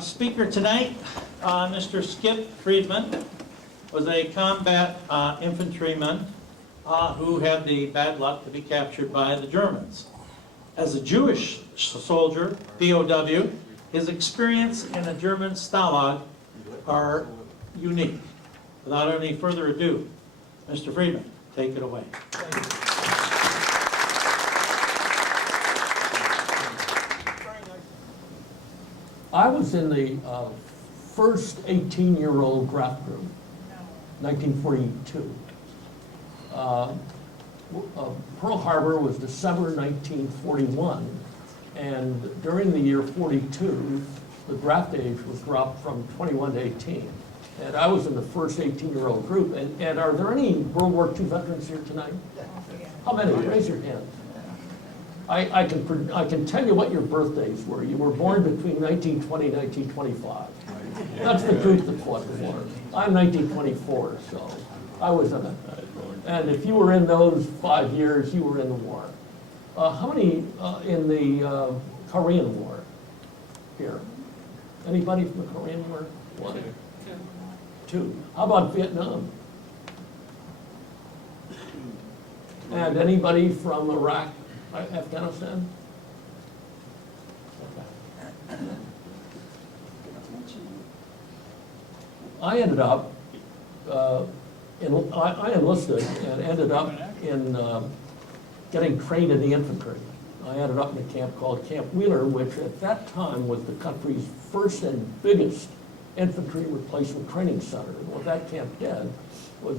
Speaker tonight, Mr. Skip Friedman, was a combat infantryman who had the bad luck to be captured by the Germans. As a Jewish soldier, POW, his experience in a German stalag are unique. Without any further ado, Mr. Friedman, take it away. I was in the first 18-year-old draft group, 1942. Pearl Harbor was December 1941, and during the year 42, the draft age was dropped from 21 to 18. And I was in the first 18-year-old group. And are there any World War II veterans here tonight? How many? Raise your hand. I can tell you what your birthdays were. You were born between 1920 and 1925. That's the group that fought the war. I'm 1924, so I was in it. And if you were in those 5 years, you were in the war. How many in the Korean War here? Anybody from the Korean War? One. Two. How about Vietnam? And anybody from Iraq? Afghanistan? Okay. I ended up, I enlisted and ended up in getting trained in the infantry. I ended up in a camp called Camp Wheeler, which at that time was the country's first and biggest infantry replacement training center. And what that camp did was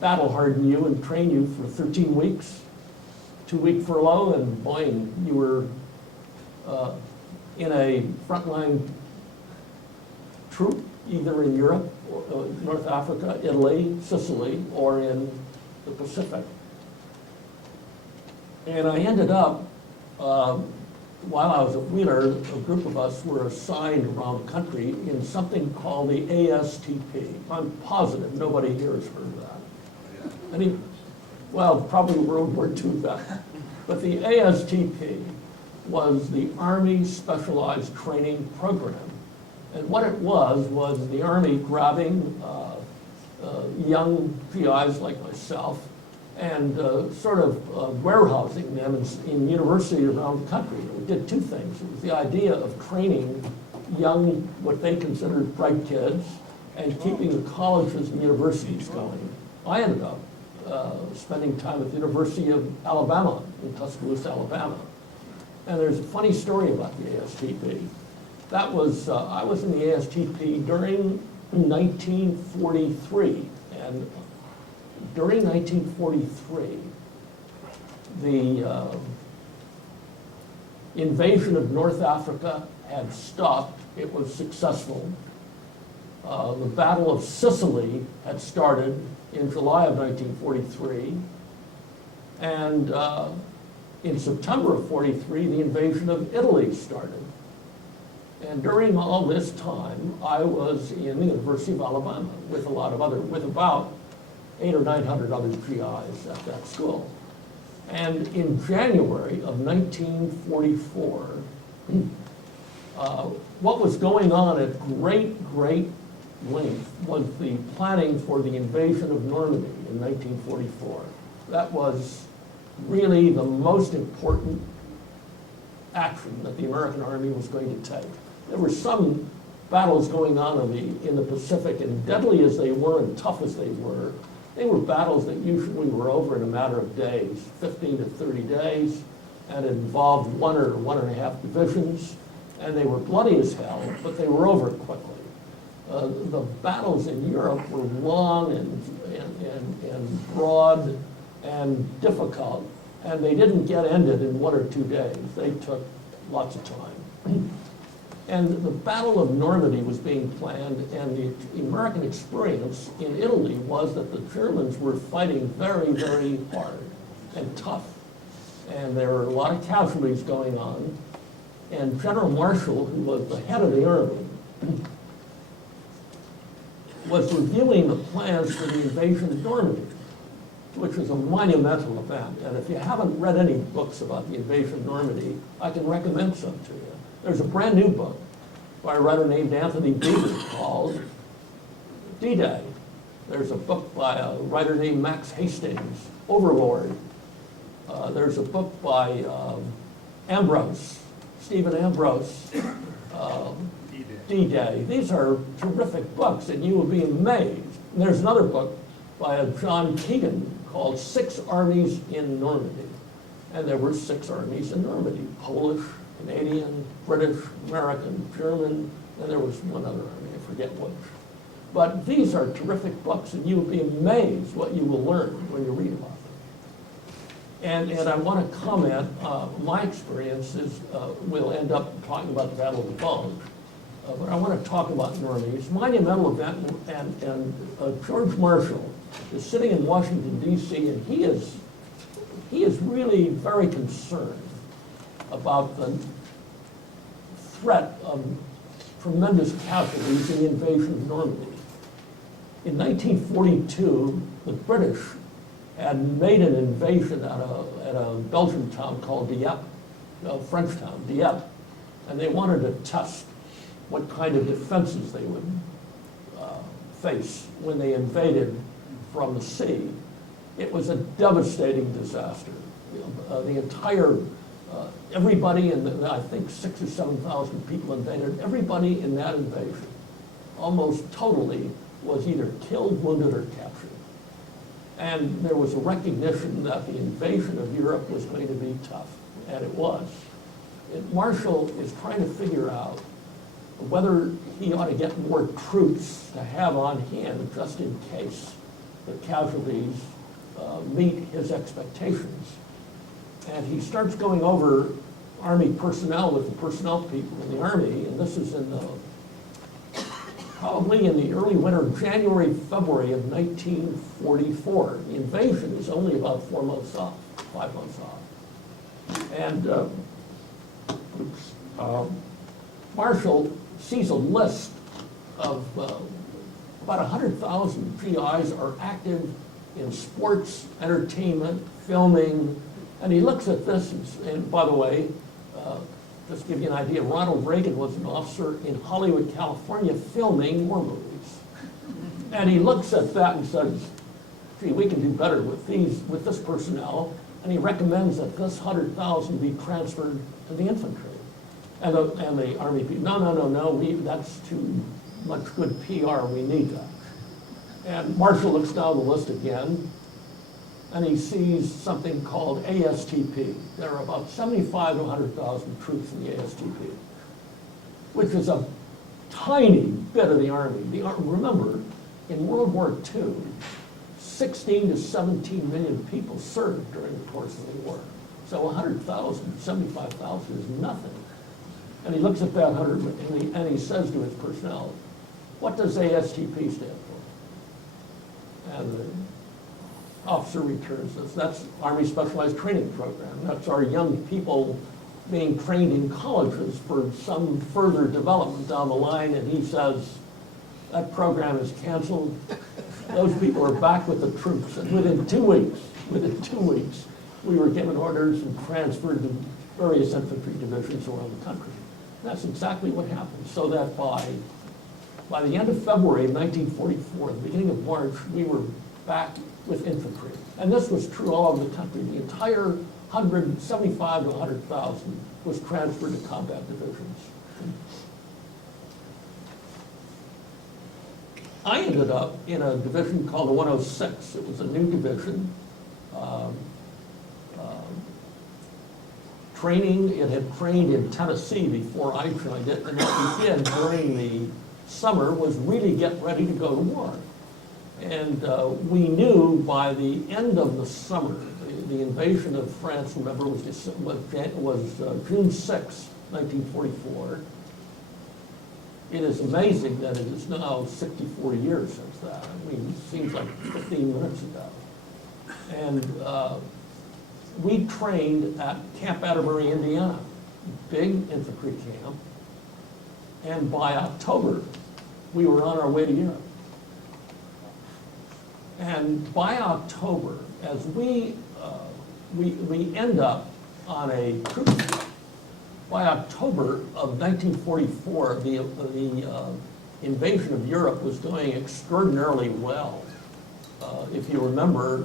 battle harden you and train you for 13 weeks. 2-week furlough, and boing, you were in a frontline troop, either in Europe, or, North Africa, Italy, Sicily, or in the Pacific. And I ended up, while I was at Wheeler, a group of us were assigned around the country in something called the ASTP. I'm positive nobody here has heard of that. Well, probably World War II vet. But the ASTP was the Army Specialized Training Program. And what it was the Army grabbing young PIs like myself and sort of warehousing them in universities around the country. We did two things. It was the idea of training young, what they considered bright kids, and keeping the colleges and universities going. I ended up spending time at the University of Alabama in Tuscaloosa, Alabama. And there's a funny story about the ASTP. That was, I was in the ASTP during 1943. And during 1943, the invasion of North Africa had stopped. It was successful. The Battle of Sicily had started in July of 1943, and in September of 43, the invasion of Italy started. And during all this time, I was in the University of Alabama with with about 800 or 900 other GIs at that school. And in January of 1944, what was going on at great length was the planning for the invasion of Normandy in 1944. That was really the most important action that the American Army was going to take. There were some battles going on in the Pacific, and deadly as they were and tough as they were battles that usually were over in a matter of days, 15 to 30 days, and it involved 1 or 1.5 divisions, and they were bloody as hell, but they were over quickly. The battles in Europe were long and broad and difficult, and they didn't get ended in 1 or 2 days. They took lots of time. And the Battle of Normandy was being planned, and the American experience in Italy was that the Germans were fighting very, very hard and tough. And there were a lot of casualties going on. And General Marshall, who was the head of the army, was reviewing the plans for the invasion of Normandy, which was a monumental event. And if you haven't read any books about the invasion of Normandy, I can recommend some to you. There's a brand new book by a writer named Anthony Beever called D-Day. There's a book by a writer named Max Hastings, Overlord. There's a book by Ambrose, Stephen Ambrose, D-Day. These are terrific books, and you will be amazed. And there's another book by a John Keegan called Six Armies in Normandy. And there were 6 armies in Normandy: Polish, Canadian, British, American, German, and there was one other army, I forget which. But these are terrific books, and you will be amazed what you will learn when you read about them. And I want to comment, my experience is, we'll end up talking about the Battle of the Bulge, but I want to talk about Normandy. It's a monumental event, and George Marshall is sitting in Washington, D.C., and he is really very concerned about the threat of tremendous casualties in the invasion of Normandy. In 1942, the British had made an invasion at a Belgian town called Dieppe, a French town, Dieppe, and they wanted to test what kind of defenses they would face when they invaded from the sea. It was a devastating disaster. The entire, everybody, and I think 6,000 or 7,000 people invaded, everybody in that invasion almost totally was either killed, wounded, or captured. And there was a recognition that the invasion of Europe was going to be tough, and it was. And Marshall is trying to figure out whether he ought to get more troops to have on hand just in case the casualties meet his expectations. And he starts going over Army personnel with the personnel people in the Army, and this is in the probably in the early winter, January, February of 1944. The invasion is only about 4 months off, 5 months off. And Marshall sees a list of about 100,000 GIs are active in sports, entertainment, filming, and he looks at this, and by the way, just to give you an idea, Ronald Reagan was an officer in Hollywood, California, filming war movies. And he looks at that and says, gee, we can do better with this personnel, and he recommends that this 100,000 be transferred to the infantry. And the Army people, no, that's too much good PR, we need that. And Marshall looks down the list again, and he sees something called ASTP. There are about 75 to 100,000 troops in the ASTP, which is a tiny bit of the Army. Remember, in World War II, 16 to 17 million people served during the course of the war. So 100,000, 75,000 is nothing. And he looks at that 100, and he says to his personnel, what does ASTP stand for? And the officer returns this. That's Army Specialized Training Program. That's our young people being trained in colleges for some further development down the line. And he says, that program is canceled. Those people are back with the troops. And within 2 weeks, we were given orders and transferred to various infantry divisions around the country. That's exactly what happened. So that by the end of February of 1944, the beginning of March, we were back with infantry. And this was true all over the country. The entire 175 to 100,000 was transferred to combat divisions. I ended up in a division called the 106. It was a new division. Training, it had trained in Tennessee before I joined it, and what we did during the summer was really get ready to go to war. And we knew by the end of the summer, the invasion of France, remember, was June 6, 1944. It is amazing that it is now 64 years since that. I mean, it seems like 15 minutes ago. And we trained at Camp Atterbury, Indiana, big infantry camp. And by October, we were on our way to Europe. And by October, as we end up on a troop camp, By October of 1944, the invasion of Europe was doing extraordinarily well. If you remember,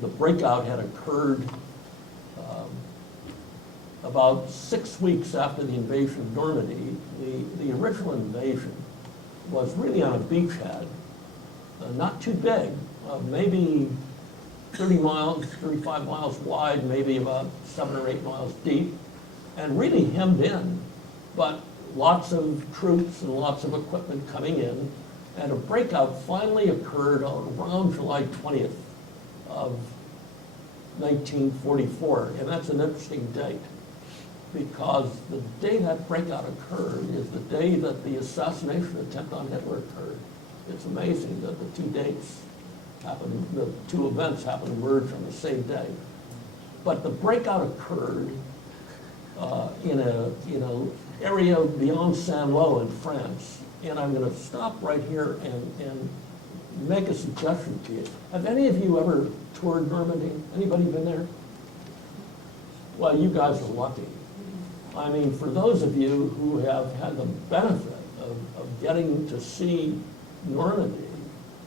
the breakout had occurred about 6 weeks after the invasion of Normandy. The original invasion was really on a beachhead, not too big, maybe 30 miles, 35 miles wide, maybe about 7 or 8 miles deep, and really hemmed in, but lots of troops and lots of equipment coming in, and a breakout finally occurred around July 20th of 1944, and that's an interesting date, because the day that breakout occurred is the day that the assassination attempt on Hitler occurred. It's amazing that the two dates happened, the two events happened to merge on the same day. But the breakout occurred in a area beyond Saint-Lô in France. And I'm going to stop right here and make a suggestion to you. Have any of you ever toured Normandy? Anybody been there? Well, you guys are lucky. I mean, for those of you who have had the benefit of getting to see Normandy,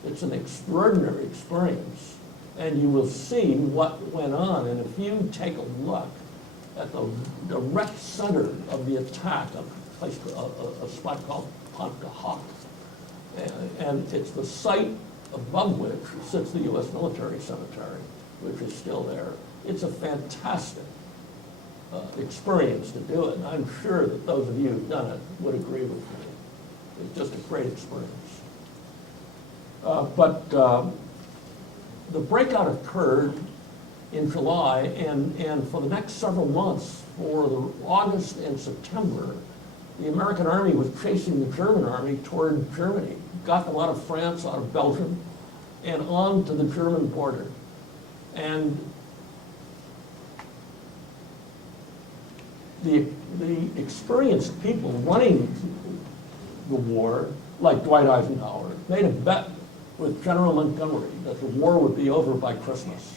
it's an extraordinary experience. And you will see what went on. And if you take a look at the direct center of the attack, a spot called Pont de Hoc, and it's the site above which sits the U.S. military cemetery, which is still there. It's a fantastic experience to do it, and I'm sure that those of you who've done it would agree with me. It's just a great experience. But the breakout occurred in July, and for the next several months, for August and September, the American army was chasing the German army toward Germany, got them out of France, out of Belgium, and on to the German border. And the experienced people running the war, like Dwight Eisenhower, made a bet with General Montgomery that the war would be over by Christmas.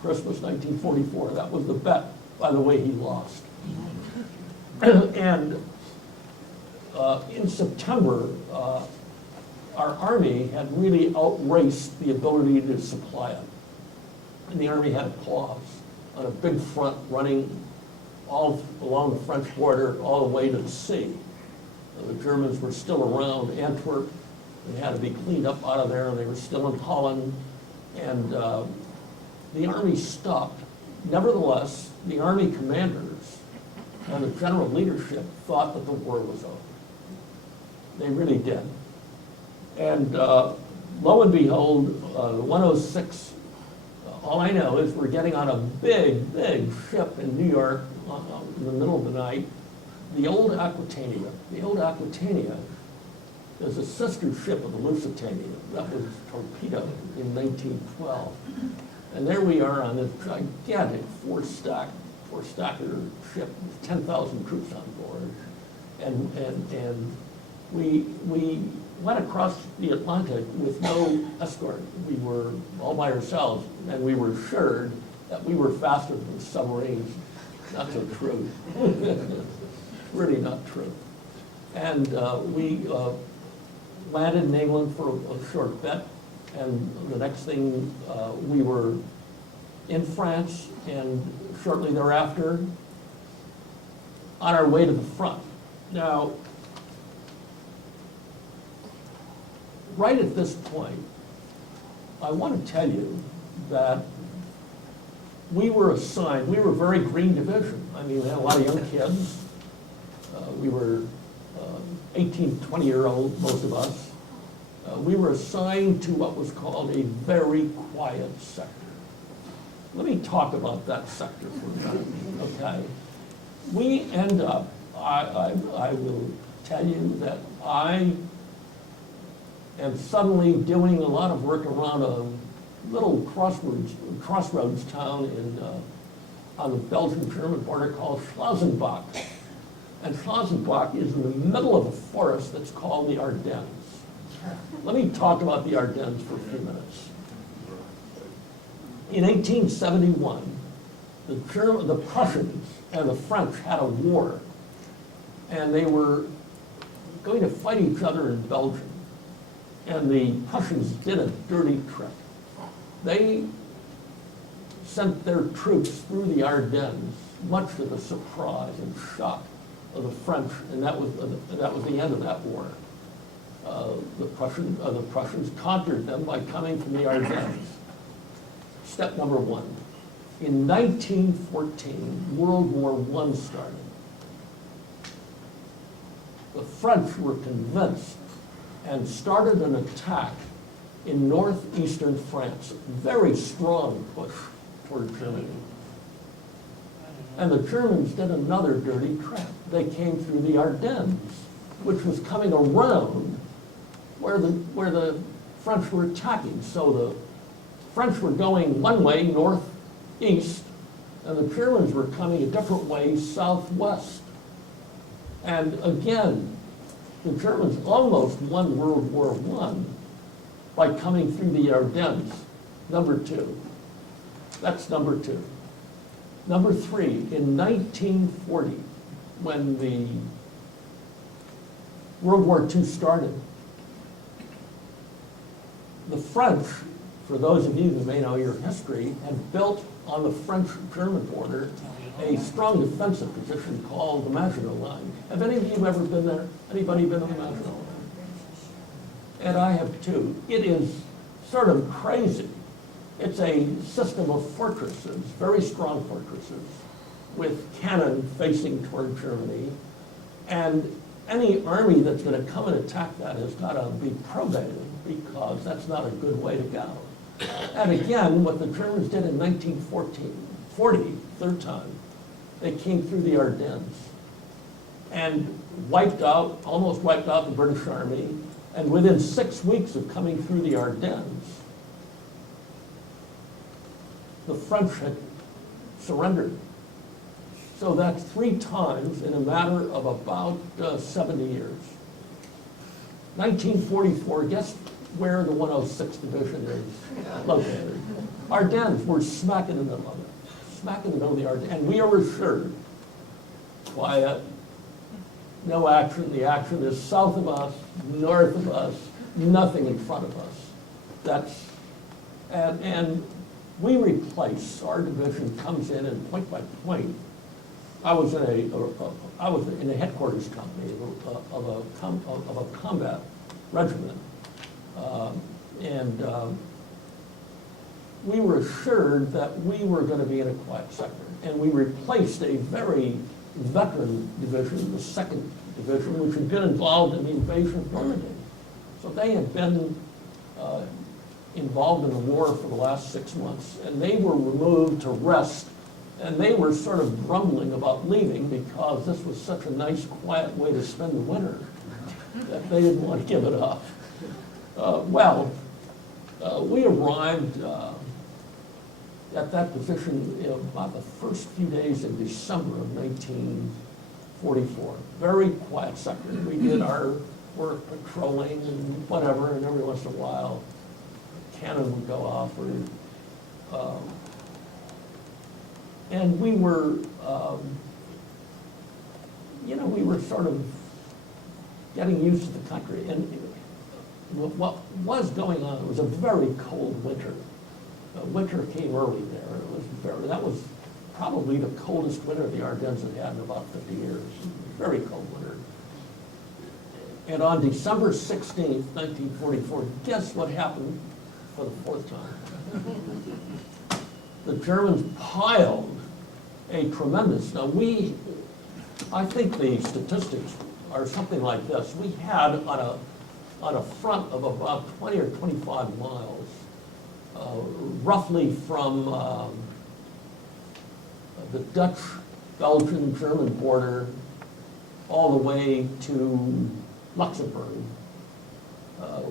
Christmas 1944, that was the bet. By the way, he lost. And in September, our army had really outraced the ability to supply it. And the army had a pause on a big front running all along the French border all the way to the sea. The Germans were still around Antwerp. They had to be cleaned up out of there, and they were still in Holland. And the army stopped. Nevertheless, the army commanders and the general leadership thought that the war was over. They really did. And lo and behold, the 106, all I know is we're getting on a big, big ship in New York in the middle of the night, the old Aquitania. The old Aquitania is a sister ship of the Lusitania that was torpedoed in 1912. And there we are on this gigantic four-stacker ship with 10,000 troops on board. And we went across the Atlantic with no escort. We were all by ourselves, and we were assured that we were faster than submarines. Not so true. Really not true. And we landed in England for a short bit, and the next thing we were in France, and shortly thereafter on our way to the front. Now, right at this point, I want to tell you that we were assigned, we were a very green division. I mean, we had a lot of young kids. We were 18, 20-year-olds, most of us. We were assigned to what was called a very quiet sector. Let me talk about that sector for a minute, okay? We end up, I will tell you that I am suddenly doing a lot of work around a little crossroads town on the Belgian-German border called Schlozenbach. And Schlozenbach is in the middle of a forest that's called the Ardennes. Let me talk about the Ardennes for a few minutes. In 1871, the Prussians and the French had a war, and they were going to fight each other in Belgium. And the Prussians did a dirty trick. They sent their troops through the Ardennes, much to the surprise and shock of the French, and that was the end of that war. The Prussians conquered them by coming from the Ardennes. Step number one. In 1914, World War I started. The French were convinced and started an attack in northeastern France, very strong push toward Germany. And the Germans did another dirty trick. They came through the Ardennes, which was coming around where the French were attacking. So the French were going one way, northeast, and the Germans were coming a different way, southwest. And again, the Germans almost won World War I by coming through the Ardennes. Number two. That's number two. Number three, in 1940, when the World War II started, the French, for those of you who may know your history, had built on the French-German border a strong defensive position called the Maginot Line. Have any of you ever been there? Anybody been on the Maginot Line? And I have too. It is sort of crazy. It's a system of fortresses, very strong fortresses, with cannon facing toward Germany. And any army that's going to come and attack that has got to be probated, because that's not a good way to go. And again, what the Germans did in 1940, third time, they came through the Ardennes and almost wiped out the British Army. And within 6 weeks of coming through the Ardennes, the French had surrendered. So that's 3 times in a matter of about 70 years. 1944, guess where the 106th Division is located? Ardennes, we're smack in the middle of it. Smack in the middle of the Ardennes. And we are assured, quiet, no action. The action is south of us, north of us, nothing in front of us. And we replace, our division comes in and point by point. I was in a headquarters company of a combat regiment. We were assured that we were going to be in a quiet sector. And we replaced a very veteran division, the 2nd Division, which had been involved in the invasion of Normandy. So they had been involved in the war for the last 6 months, and they were removed to rest, and they were sort of grumbling about leaving because this was such a nice, quiet way to spend the winter that they didn't want to give it up. We arrived at that position about the first few days in December of 1944. Very quiet sector. We did our work patrolling and whatever, and every once in a while, a cannon would go off. And we were, we were sort of getting used to the country. And what was going on, it was a very cold winter. Winter came early there. That was probably the coldest winter the Ardennes had had in about 50 years. Very cold winter. And on December 16th, 1944, guess what happened for the 4th time? The Germans piled a tremendous, I think the statistics are something like this. We had on a front of about 20 or 25 miles, roughly from the Dutch, Belgian, German border all the way to Luxembourg.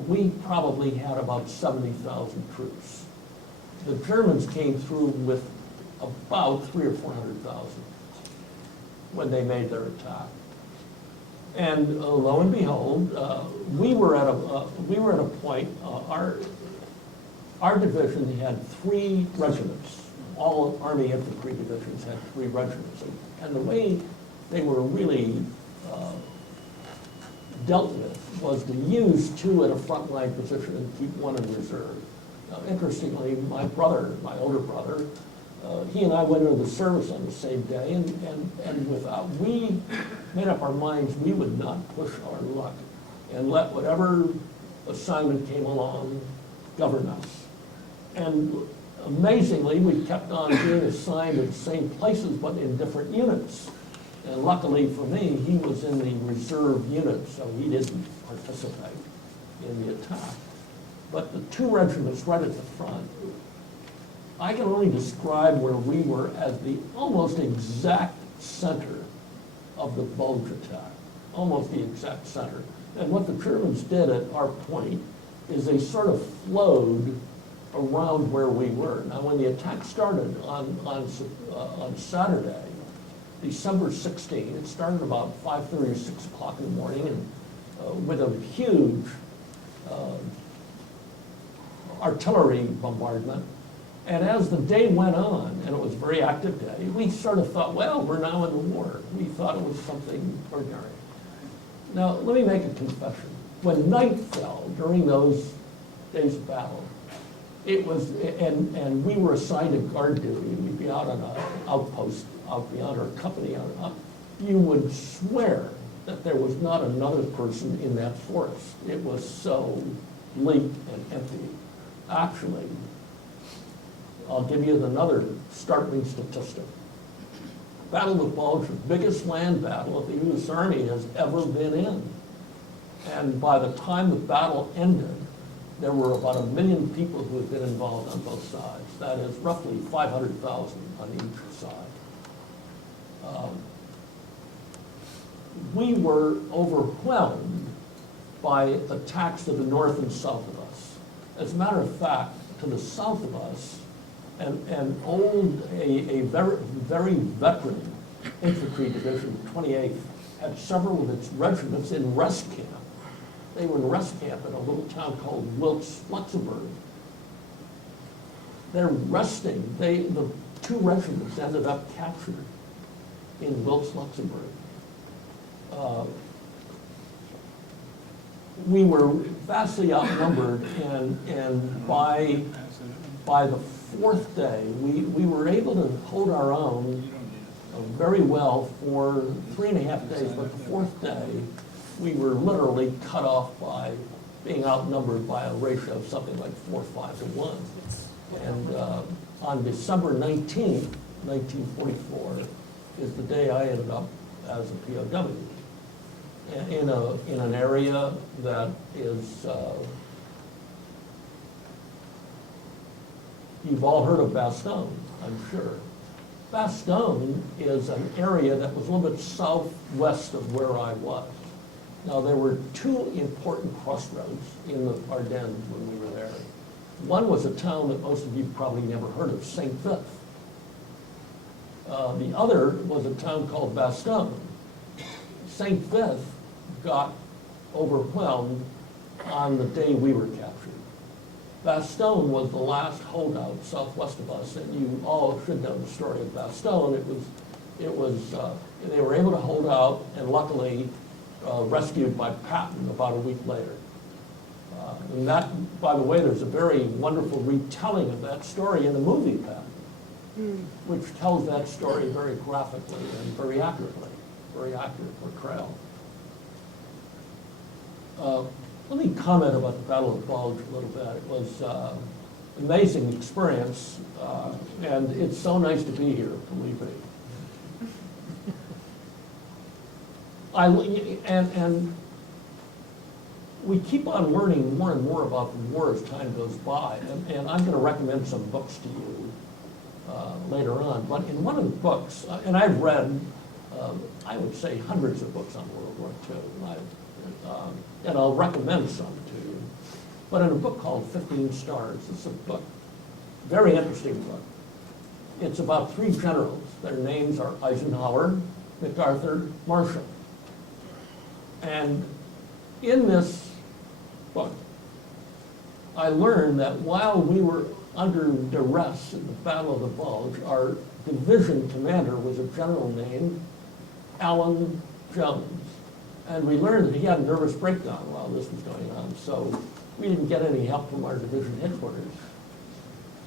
We probably had about 70,000 troops. The Germans came through with about 300,000 or 400,000 when they made their attack. And lo and behold, we were at a point. Our division had 3 regiments all Army infantry divisions had 3 regiments. And the way they were really dealt with was to use 2 at a frontline position and keep 1 in reserve. Now, interestingly, my brother, my older brother, he and I went into the service on the same day, and without, we made up our minds we would not push our luck and let whatever assignment came along govern us. And amazingly, we kept on being assigned at the same places, but in different units. And luckily for me, he was in the reserve unit, so he didn't participate in the attack. But the 2 regiments right at the front, I can only describe where we were as the almost exact center of the Bulge attack, almost the exact center. And what the Germans did at our point is they sort of flowed around where we were. Now, when the attack started on Saturday, December 16, it started about 5:30 or 6 o'clock in the morning, and with a huge artillery bombardment. And as the day went on, and it was a very active day, we sort of thought, well, we're now in the war. We thought it was something ordinary. Now, let me make a confession. When night fell during those days of battle, it was, and we were assigned to guard duty, we'd be out on an outpost out beyond our company, you would swear that there was not another person in that forest. It was so bleak and empty. Actually, I'll give you another startling statistic. Battle of the Bulge, the biggest land battle the U.S. Army has ever been in. And by the time the battle ended, there were about 1 million people who had been involved on both sides. That is roughly 500,000 on each side. We were overwhelmed by attacks to the north and south of us. As a matter of fact, to the south of us, a very veteran infantry division, 28th, had several of its regiments in rest camp. They were in rest camp in a little town called Wiltz, Luxembourg. They're resting. The 2 regiments ended up captured in Wiltz, Luxembourg. We were vastly outnumbered, and by the 4th day, we were able to hold our own very well for 3.5 days, but the 4th day, we were literally cut off by being outnumbered by a ratio of something like 4 or 5 to 1. And on December 19th, 1944, is the day I ended up as a POW in an area that is, you've all heard of Bastogne, I'm sure. Bastogne is an area that was a little bit southwest of where I was. Now, there were 2 important crossroads in the Ardennes when we were there. One was a town that most of you probably never heard of, St. Vith. The other was a town called Bastogne. St. Vith got overwhelmed on the day we were captured. Bastogne was the last holdout southwest of us, and you all should know the story of Bastogne. It was they were able to hold out, and luckily rescued by Patton about a week later. And that, by the way, there's a very wonderful retelling of that story in the movie Patton, which tells that story very graphically and very accurately, very accurate portrayal. Let me comment about the Battle of the Bulge a little bit. It was an amazing experience, and it's so nice to be here, believe me. And we keep on learning more and more about the war as time goes by, and I'm going to recommend some books to you later on. But in one of the books, and I've read, I would say, hundreds of books on World War II, and I'll recommend some to you. But in a book called 15 Stars, it's a book, very interesting book. It's about 3 generals. Their names are Eisenhower, MacArthur, Marshall. And in this book, I learned that while we were under duress in the Battle of the Bulge, our division commander was a general named Alan Jones. And we learned that he had a nervous breakdown while this was going on, so we didn't get any help from our division headquarters.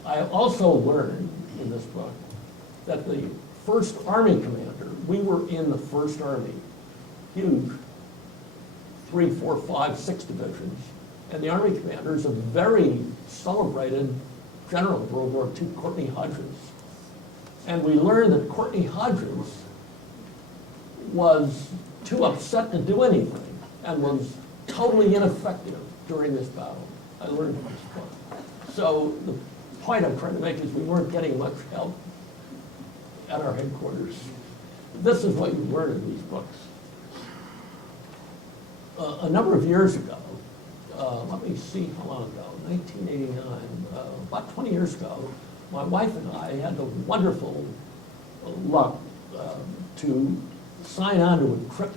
I also learned in this book that the First Army commander, we were in the First Army, huge, 3, 4, 5, 6 divisions, and the Army commander is a very celebrated general of World War II, Courtney Hodges. And we learned that Courtney Hodges was too upset to do anything and was totally ineffective during this battle. I learned from this book. So the point I'm trying to make is we weren't getting much help at our headquarters. This is what you learn in these books. A number of years ago, let me see how long ago, 1989, about 20 years ago, my wife and I had the wonderful luck to sign on to a trip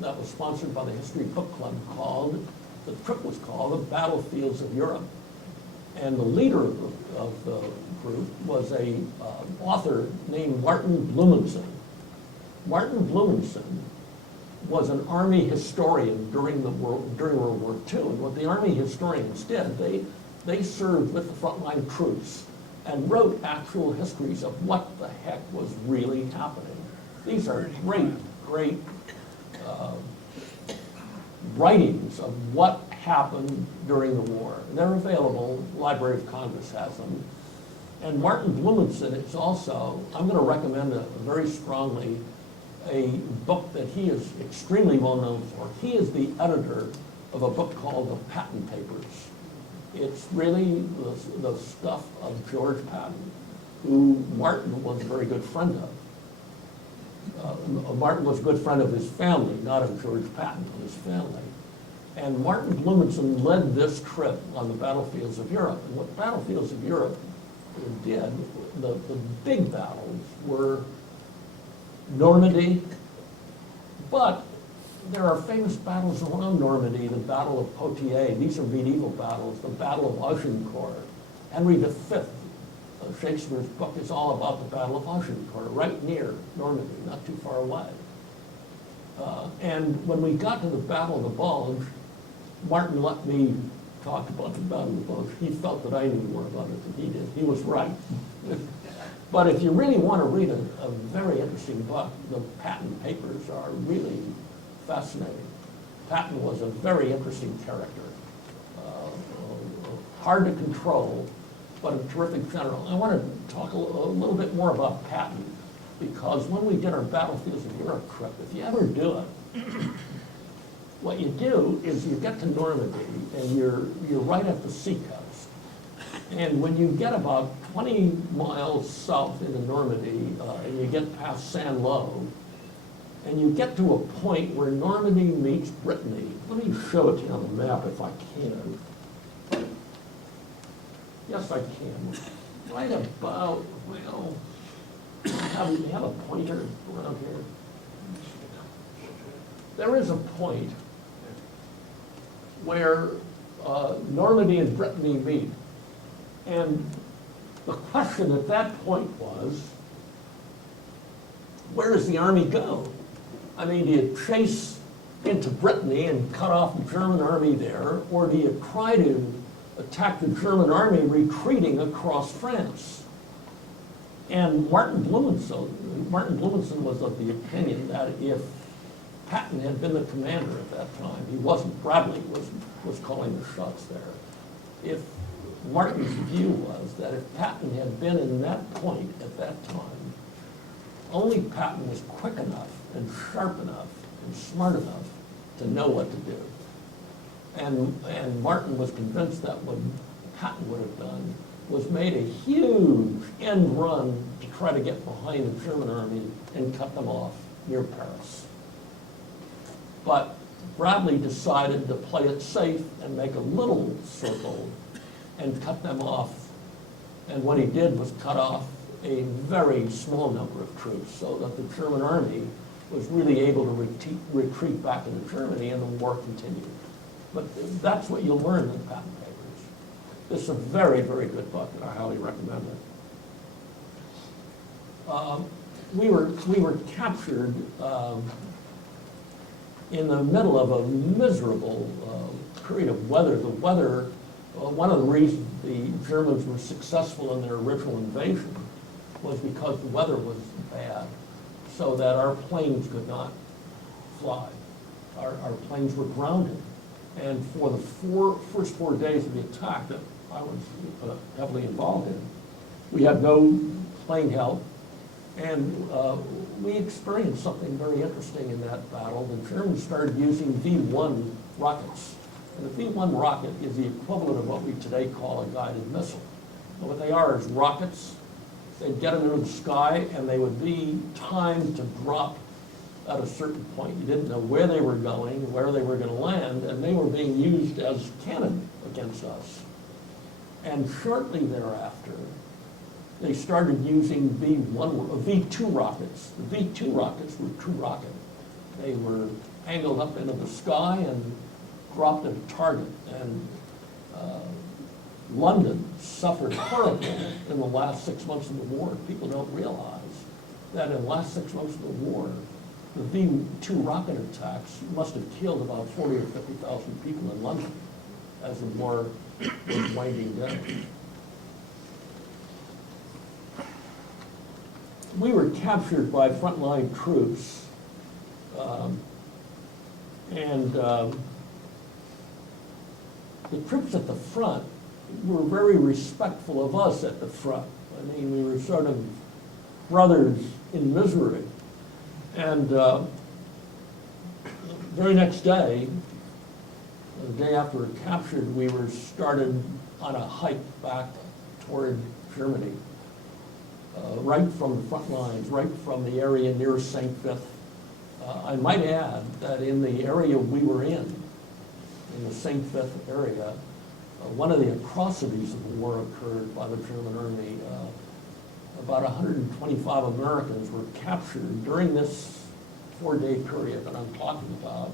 that was sponsored by the History Book Club the trip was called The Battlefields of Europe. And the leader of the group was a author named Martin Blumenson. Martin Blumenson was an Army historian during World War II. And what the Army historians did, they served with the frontline troops and wrote actual histories of what the heck was really happening. These are great writings of what happened during the war. They're available, Library of Congress has them. And Martin Blumenson is also, I'm going to recommend very strongly a book that he is extremely well known for. He is the editor of a book called The Patton Papers. It's really the stuff of George Patton, who Martin was a very good friend of. Martin was a good friend of his family, not of George Patton, of his family. And Martin Blumenson led this trip on the battlefields of Europe. And what battlefields of Europe did, the big battles were Normandy, but there are famous battles around Normandy, the Battle of Poitiers. These are medieval battles, the Battle of Agincourt. Henry V, Shakespeare's book is all about the Battle of Agincourt, right near Normandy, not too far away. And when we got to the Battle of the Bulge, Martin let me talk about the Battle of the Bulge. He felt that I knew more about it than he did. He was right. But if you really want to read a very interesting book, the Patton Papers are really fascinating. Patton was a very interesting character, hard to control, but a terrific general. I want to talk a little bit more about Patton, because when we did our Battlefields of Europe trip, if you ever do it, what you do is you get to Normandy and you're right at the seacoast. And when you get about 20 miles south into Normandy, and you get past Saint-Lô, and you get to a point where Normandy meets Brittany. Let me show it to you on the map if I can. Yes, I can. Right about, well, have a pointer around here? There is a point where Normandy and Brittany meet. And the question at that point was, where does the army go? I mean, do you chase into Brittany and cut off the German army there, or do you try to attack the German army retreating across France? And Martin Blumenson was of the opinion that if Patton had been the commander at that time, he wasn't, Bradley was calling the shots there. If Martin's view was that if Patton had been in that point at that time, only Patton was quick enough and sharp enough and smart enough to know what to do. And Martin was convinced that what Patton would have done was made a huge end run to try to get behind the German army and cut them off near Paris. But Bradley decided to play it safe and make a little circle and cut them off. And what he did was cut off a very small number of troops so that the German army was really able to retreat back into Germany, and the war continued. But that's what you'll learn in the Patton Papers. It's a very, very good book, and I highly recommend it. We were captured in the middle of a miserable period of weather. The weather, one of the reasons the Germans were successful in their original invasion was because the weather was bad, so that our planes could not fly. Our planes were grounded. And for the first 4 days of the attack that I was heavily involved in, we had no plane help. And we experienced something very interesting in that battle. The Germans started using V-1 rockets. And the V-1 rocket is the equivalent of what we today call a guided missile. And what they are is rockets. They'd get them into the sky, and they would be timed to drop at a certain point. You didn't know where they were going, where they were going to land, and they were being used as cannon against us. And shortly thereafter, they started using V-2 rockets. The V-2 rockets were true rocket. They were angled up into the sky and dropped at a target. And London suffered horribly in the last 6 months of the war. People don't realize that in the last 6 months of the war, the V-2 rocket attacks must have killed about 40 or 50,000 people in London as the war was winding down. We were captured by frontline troops, and the troops at the front were very respectful of us at the front. I mean, we were sort of brothers in misery. And the very next day, the day after we were captured, we were started on a hike back toward Germany, right from the front lines, right from the area near St. Vith. I might add that in the area we were in the St. Vith area, one of the atrocities of the war occurred by the German army. About 125 Americans were captured during this 4-day period that I'm talking about,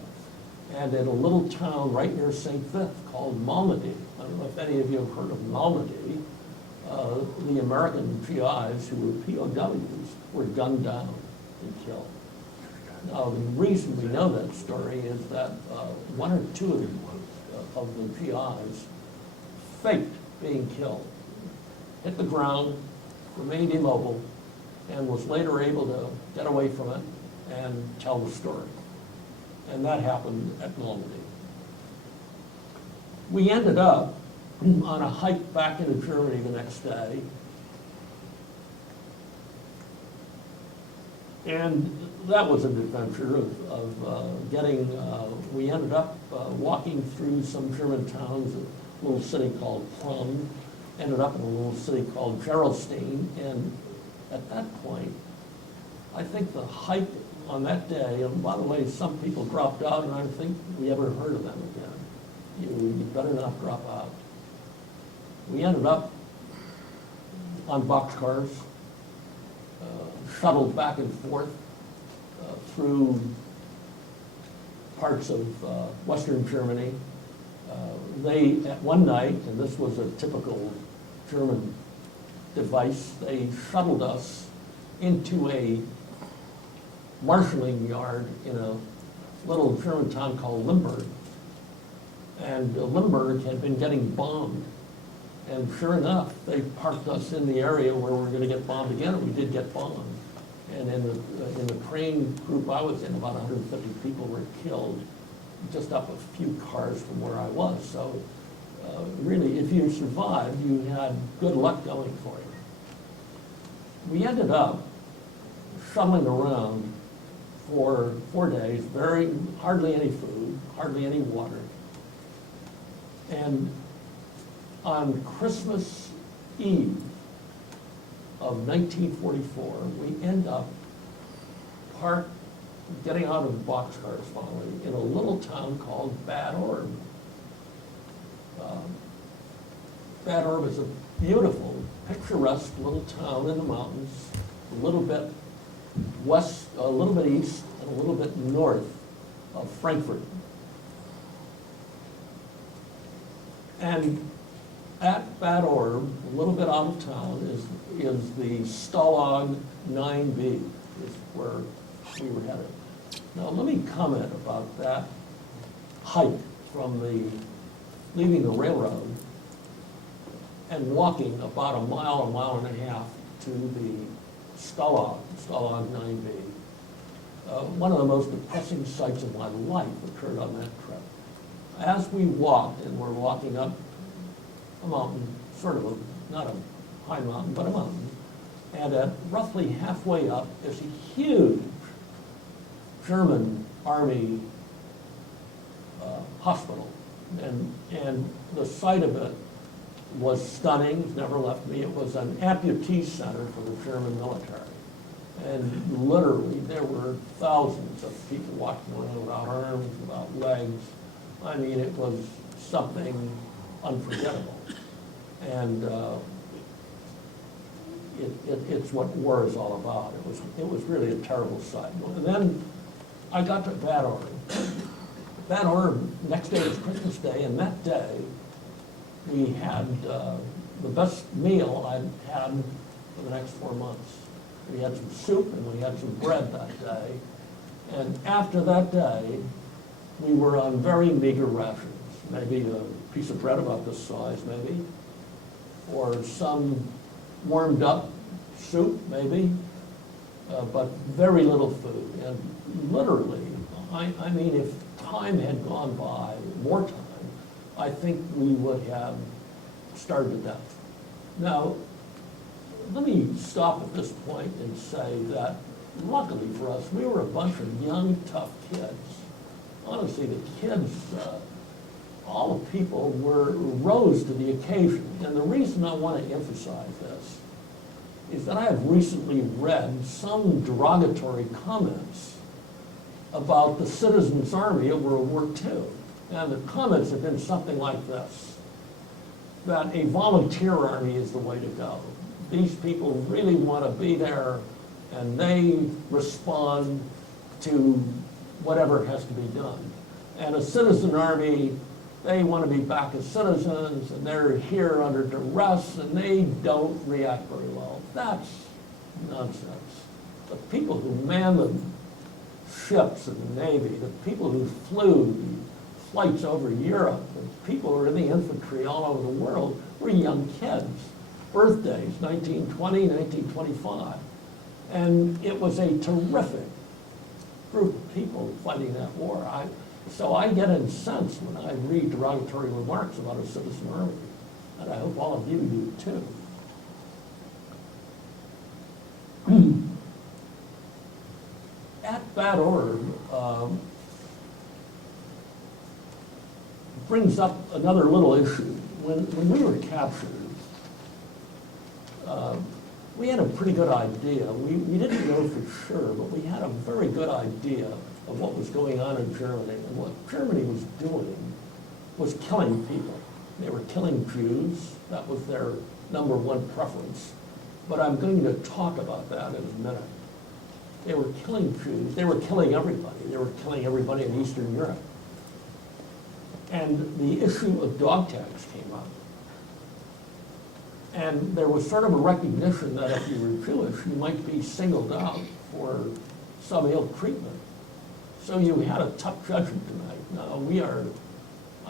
and in a little town right near St. Vith called Malmedy. I don't know if any of you have heard of Malmedy. The American GIs who were POWs were gunned down and killed. Now, the reason we know that story is that one or two of the GIs faked being killed, hit the ground, remained immobile, and was later able to get away from it and tell the story. And that happened at Normandy. We ended up on a hike back into Germany the next day. And that was an adventure of getting, we ended up walking through some German towns, a little city called Plum, ended up in a little city called Gerolstein, and at that point, I think the hike on that day, and by the way, some people dropped out, and I don't think we ever heard of them again. You better not drop out. We ended up on boxcars, shuttled back and forth through parts of Western Germany. They, at one night, and this was a typical German device, they shuttled us into a marshalling yard in a little German town called Limburg. And Limburg had been getting bombed. And sure enough, they parked us in the area where we were going to get bombed again, and we did get bombed. And in the train group I was in, about 150 people were killed, just up a few cars from where I was. So really, if you survived, you had good luck going for you. We ended up shuttling around for 4 days, hardly any food, hardly any water. And on Christmas Eve of 1944, we end up getting out of the boxcars finally in a little town called Bad Orb. Bad Orb is a beautiful, picturesque little town in the mountains, a little bit west, a little bit east, and a little bit north of Frankfurt. And At Bad Orb, a little bit out of town, is the Stalag 9B, is where we were headed. Now, let me comment about that hike from leaving the railroad and walking about a mile and a half to the Stalag 9B. One of the most depressing sights of my life occurred on that trip. As we walked, and we're walking up a mountain, sort of not a high mountain, but a mountain, and at roughly halfway up, there's a huge German army hospital. And the sight of it was stunning, it's never left me. It was an amputee center for the German military. And literally, there were thousands of people walking around without arms, without legs. I mean, it was something unforgettable. And it's what war is all about. It was really a terrible sight. And then I got to Bad Orb. Bad Orb, next day was Christmas Day, and that day we had the best meal I'd had for the next 4 months. We had some soup and we had some bread that day. And after that day, we were on very meager rations. Maybe a piece of bread about this size, maybe, or some warmed up soup, maybe, but very little food. And literally, I mean, if time had gone by, more time, I think we would have starved to death. Now, let me stop at this point and say that, luckily for us, we were a bunch of young, tough kids. Honestly, the kids, all the people rose to the occasion. And the reason I want to emphasize this is that I have recently read some derogatory comments about the Citizens Army of World War II. And the comments have been something like this, that a volunteer army is the way to go. These people really want to be there, and they respond to whatever has to be done. And a citizen army, they want to be back as citizens, and they're here under duress, and they don't react very well. That's nonsense. The people who man the ships in the Navy, the people who flew the flights over Europe, the people who were in the infantry all over the world were young kids. Birthdays, 1920, 1925. And it was a terrific group of people fighting that war. So I get incensed when I read derogatory remarks about a citizen army, and I hope all of you do too. At Bad Orb brings up another little issue. When we were captured, we had a pretty good idea. We didn't know for sure, but we had a very good idea of what was going on in Germany. And what Germany was doing was killing people. They were killing Jews. That was their #1 preference. But I'm going to talk about that in a minute. They were killing Jews. They were killing everybody. They were killing everybody in Eastern Europe. And the issue of dog tags came up. And there was sort of a recognition that if you were Jewish, you might be singled out for some ill treatment. So you had a tough judgment tonight. Now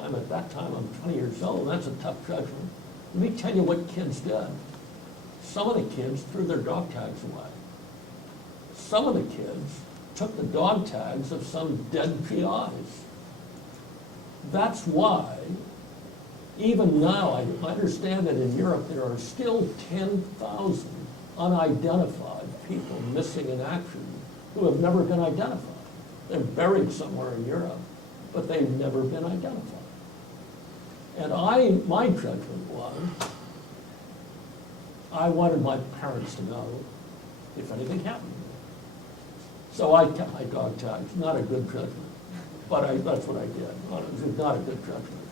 at that time, I'm 20 years old, and that's a tough judgment. Let me tell you what kids did. Some of the kids threw their dog tags away. Some of the kids took the dog tags of some dead GIs. That's why, even now, I understand that in Europe there are still 10,000 unidentified people missing in action who have never been identified. They're buried somewhere in Europe, but they've never been identified. And my judgment was, I wanted my parents to know if anything happened to me. So I kept my dog tags. Not a good judgment, but that's what I did. It was not a good judgment.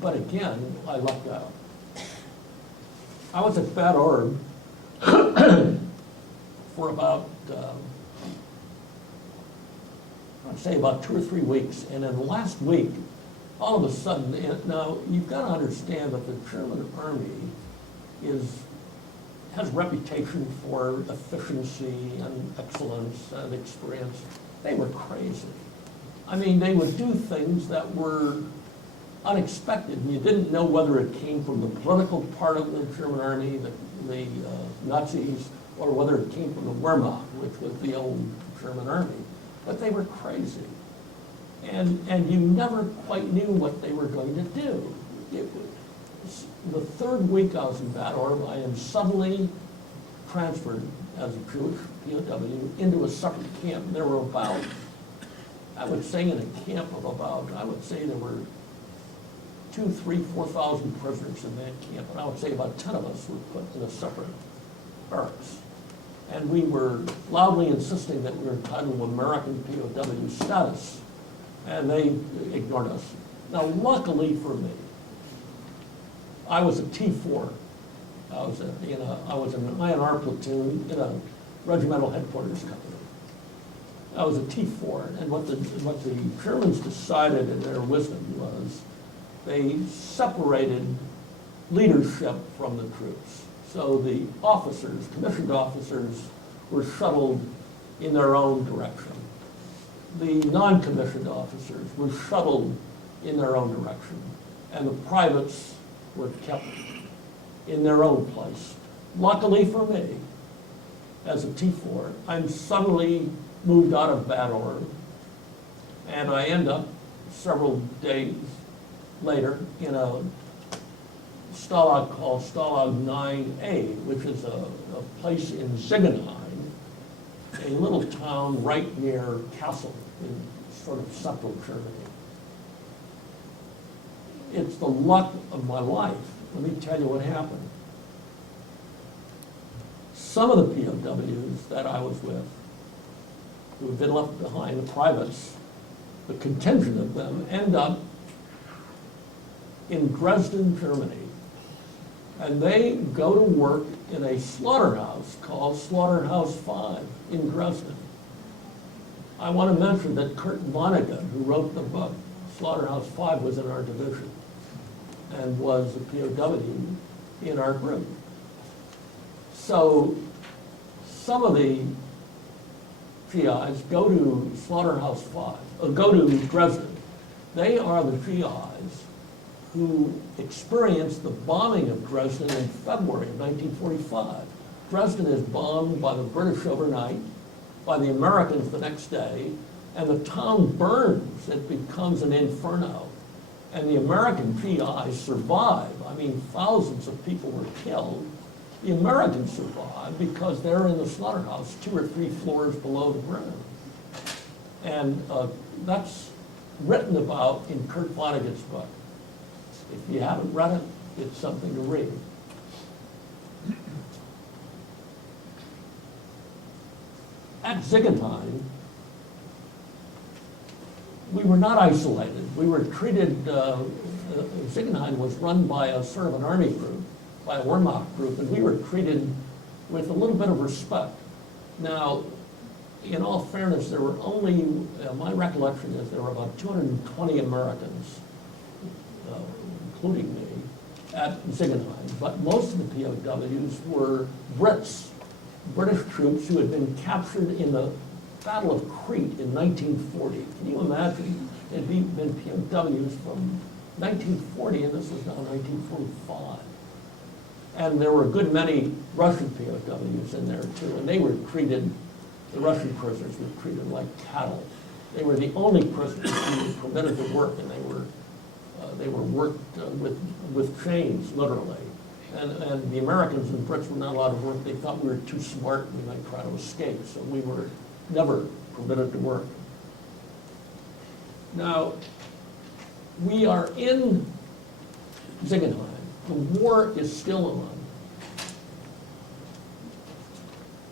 But again, I lucked out. I was at Bad Orb for about, I'd say about 2 or 3 weeks. And in the last week, all of a sudden, now, you've got to understand that the German army has a reputation for efficiency and excellence and experience. They were crazy. I mean, they would do things that were unexpected, and you didn't know whether it came from the political part of the German army, the Nazis, or whether it came from the Wehrmacht, which was the old German army. But they were crazy. And you never quite knew what they were going to do. The third week I was in Bad Orb, I am suddenly transferred as a Jewish POW into a separate camp. There were about, I would say in a camp of about, I would say there were 2,000, 3,000, 4,000 prisoners in that camp, and I would say about 10 of us were put in a separate barracks. And we were loudly insisting that we were entitled to American POW status, and they ignored us. Now, luckily for me, I was a T4. I was in an INR platoon in a regimental headquarters company. I was a T4, and what the Germans decided in their wisdom was they separated leadership from the troops. So the officers, commissioned officers, were shuttled in their own direction. The non-commissioned officers were shuttled in their own direction, and the privates were kept in their own place. Luckily for me, as a T4, I'm suddenly moved out of Bad Orb, and I end up several days later in a stalag called Stalag 9A, which is a place in Ziegenhain, a little town right near Kassel in sort of central Germany. It's the luck of my life. Let me tell you what happened. Some of the POWs that I was with, who had been left behind, the privates, the contingent of them, end up in Dresden, Germany. And they go to work in a slaughterhouse called SlaughterhouseFive in Dresden. I want to mention that Kurt Vonnegut, who wrote the book, SlaughterhouseFive, was in our division and was a POW in our group. So some of the GIs go to SlaughterhouseFive, go to Dresden. They are the GIs who experienced the bombing of Dresden in February of 1945. Dresden is bombed by the British overnight, by the Americans the next day, and the town burns. It becomes an inferno. And the American GIs survive. I mean, thousands of people were killed. The Americans survive because they're in the slaughterhouse 2 or 3 floors below the ground. And that's written about in Kurt Vonnegut's book. If you haven't read it, it's something to read. At Ziegenhain, we were not isolated. We were treated, Ziegenhain was run by a sort of an army group, by a Wehrmacht group, and we were treated with a little bit of respect. Now, in all fairness, there were only, my recollection is there were about 220 Americans, including me, at Ziegenhain, but most of the POWs were Brits, British troops who had been captured in the Battle of Crete in 1940. Can you imagine? It had been POWs from 1940, and this was now 1945. And there were a good many Russian POWs in there too, and they were treated, the Russian prisoners were treated like cattle. They were the only prisoners who were permitted to work, and they were worked with chains, literally. And the Americans and Brits were not allowed to work. They thought we were too smart and we might try to escape, so we were never permitted to work. Now, we are in Ziegenhain. The war is still on.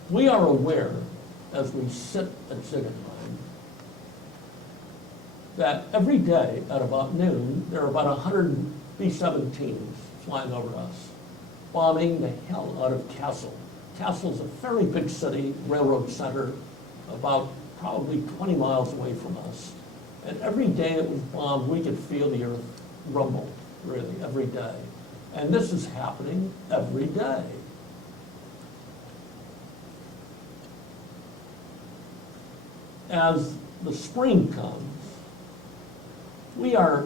We are aware, as we sit at Ziegenhain, that every day at about noon, there are about 100 B-17s flying over us, bombing the hell out of Kassel. Kassel's a very big city, railroad center, about probably 20 miles away from us. And every day it was bombed, we could feel the earth rumble, really, every day. And this is happening every day. As the spring comes, we are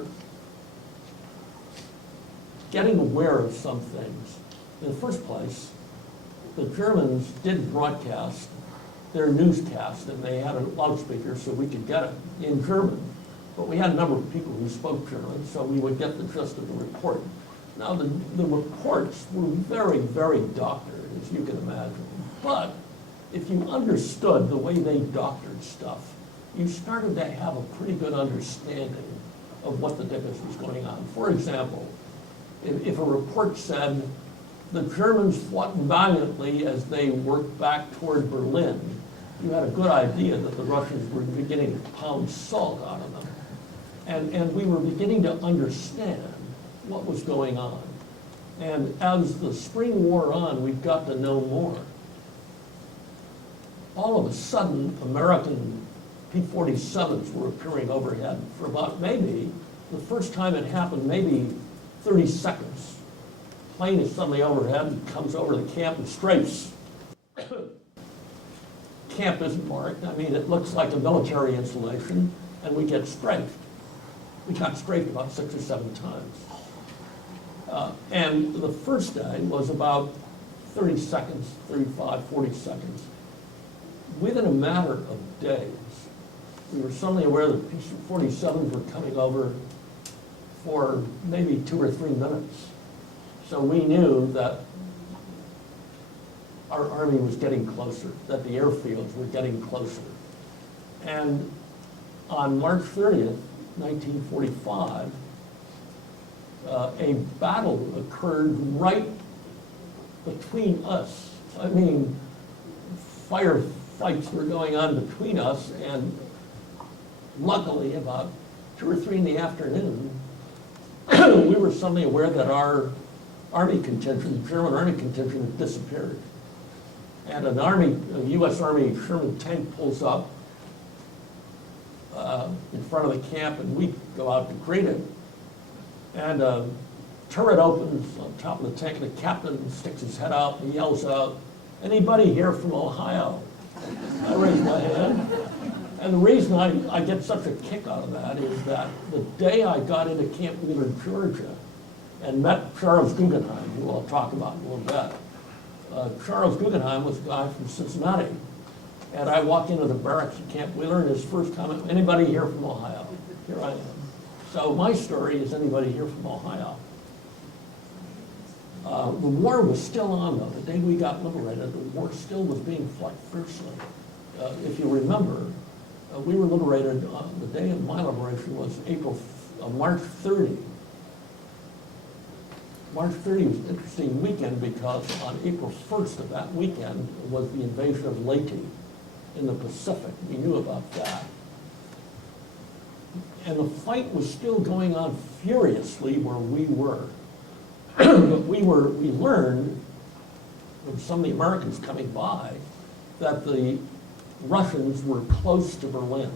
getting aware of some things. In the first place, the Germans did broadcast their newscast, and they had a loudspeaker so we could get it in German. But we had a number of people who spoke German, so we would get the gist of the report. Now, the reports were very, very doctored, as you can imagine. But if you understood the way they doctored stuff, you started to have a pretty good understanding of what the difference was going on. For example, if a report said the Germans fought valiantly as they worked back toward Berlin, you had a good idea that the Russians were beginning to pound salt out of them. And we were beginning to understand what was going on. And as the spring wore on, we got to know more. All of a sudden, American P-47s were appearing overhead for about maybe, the first time it happened, maybe 30 seconds. Plane is suddenly overhead and comes over the camp and strafes. Camp isn't marked. I mean, it looks like a military installation, and we get strafed. We got strafed about 6 or 7 times. And the first day was about 30 seconds, 35, 40 seconds. Within a matter of days, we were suddenly aware that P-47s were coming over for maybe 2 or 3 minutes. So we knew that our army was getting closer, that the airfields were getting closer. And on March 30th, 1945, a battle occurred right between us. I mean, firefights were going on between us, and luckily about 2 or 3 in the afternoon, we were suddenly aware that our army contingent, the German army contingent, had disappeared. And a U.S. Army Sherman tank pulls up in front of the camp, and we go out to greet it. And a turret opens on top of the tank, and the captain sticks his head out and he yells out, "Anybody here from Ohio?" I raise my hand. And the reason I get such a kick out of that is that the day I got into Camp Wheeler, Georgia, and met Charles Guggenheim, who I'll talk about in a little bit. Charles Guggenheim was a guy from Cincinnati. And I walk into the barracks at Camp Wheeler, and his first comment, "Anybody here from Ohio?" Here I am. So my story is anybody here from Ohio. The war was still on, though. The day we got liberated, the war still was being fought fiercely. If you remember, we were liberated, the day of my liberation was March 30. March 30 was an interesting weekend because on April 1st of that weekend was the invasion of Leyte in the Pacific. We knew about that. And the fight was still going on furiously where we were. But we learned from some of the Americans coming by that the Russians were close to Berlin.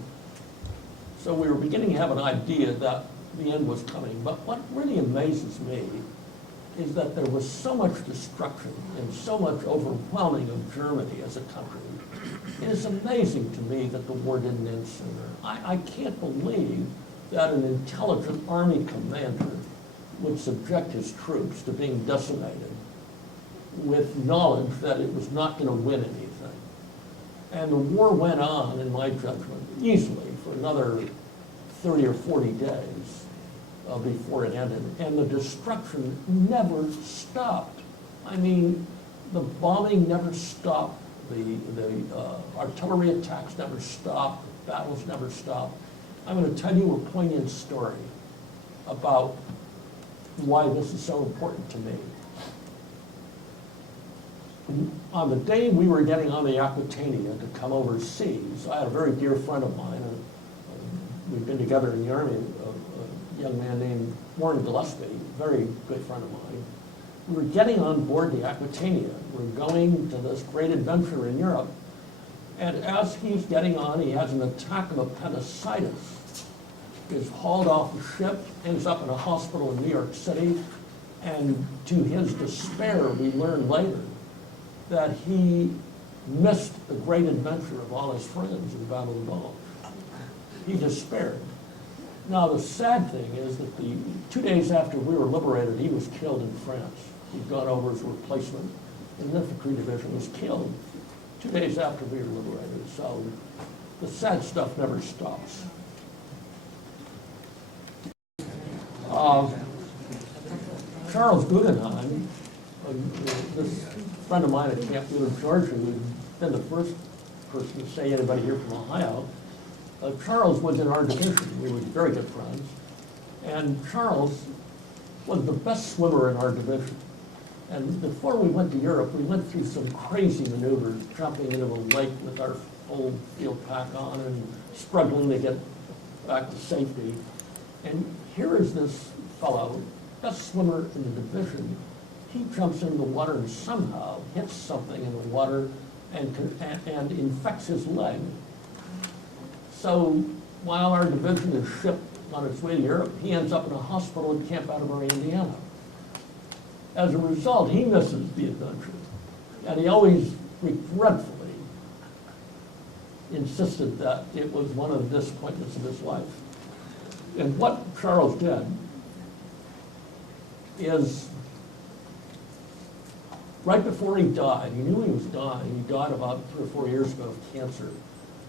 So we were beginning to have an idea that the end was coming. But what really amazes me is that there was so much destruction and so much overwhelming of Germany as a country. It is amazing to me that the war didn't end sooner. I can't believe that an intelligent army commander would subject his troops to being decimated with knowledge that it was not going to win anything. And the war went on, in my judgment, easily for another 30 or 40 days before it ended. And the destruction never stopped. I mean, the bombing never stopped. The artillery attacks never stopped. The battles never stopped. I'm going to tell you a poignant story about why this is so important to me. On the day we were getting on the Aquitania to come overseas, I had a very dear friend of mine, and we've been together in the Army, a young man named Warren Gillespie, very good friend of mine. We were getting on board the Aquitania. We're going to this great adventure in Europe. And as he's getting on, he has an attack of appendicitis. is hauled off the ship, ends up in a hospital in New York City, and to his despair, we learn later that he missed the great adventure of all his friends in Battle of the Bulge. He despaired. Now, the sad thing is that 2 days after we were liberated, he was killed in France. He'd gone over as a replacement in the infantry division, was killed 2 days after we were liberated. So the sad stuff never stops. Charles Guggenheim, this friend of mine at Camp Wheeler, Georgia, who'd been the first person to say anybody here from Ohio, Charles was in our division. We were very good friends. And Charles was the best swimmer in our division. And before we went to Europe, we went through some crazy maneuvers, jumping into a lake with our full field pack on and struggling to get back to safety. And here is this fellow, best swimmer in the division. He jumps into the water and somehow hits something in the water and infects his leg. So while our division is shipped on its way to Europe, he ends up in a hospital in Camp Atterbury, Indiana. As a result, he misses the adventure. And he always regretfully insisted that it was one of the disappointments of his life. And what Charles did is, right before he died, he knew he was dying. He died about 3 or 4 years ago of cancer.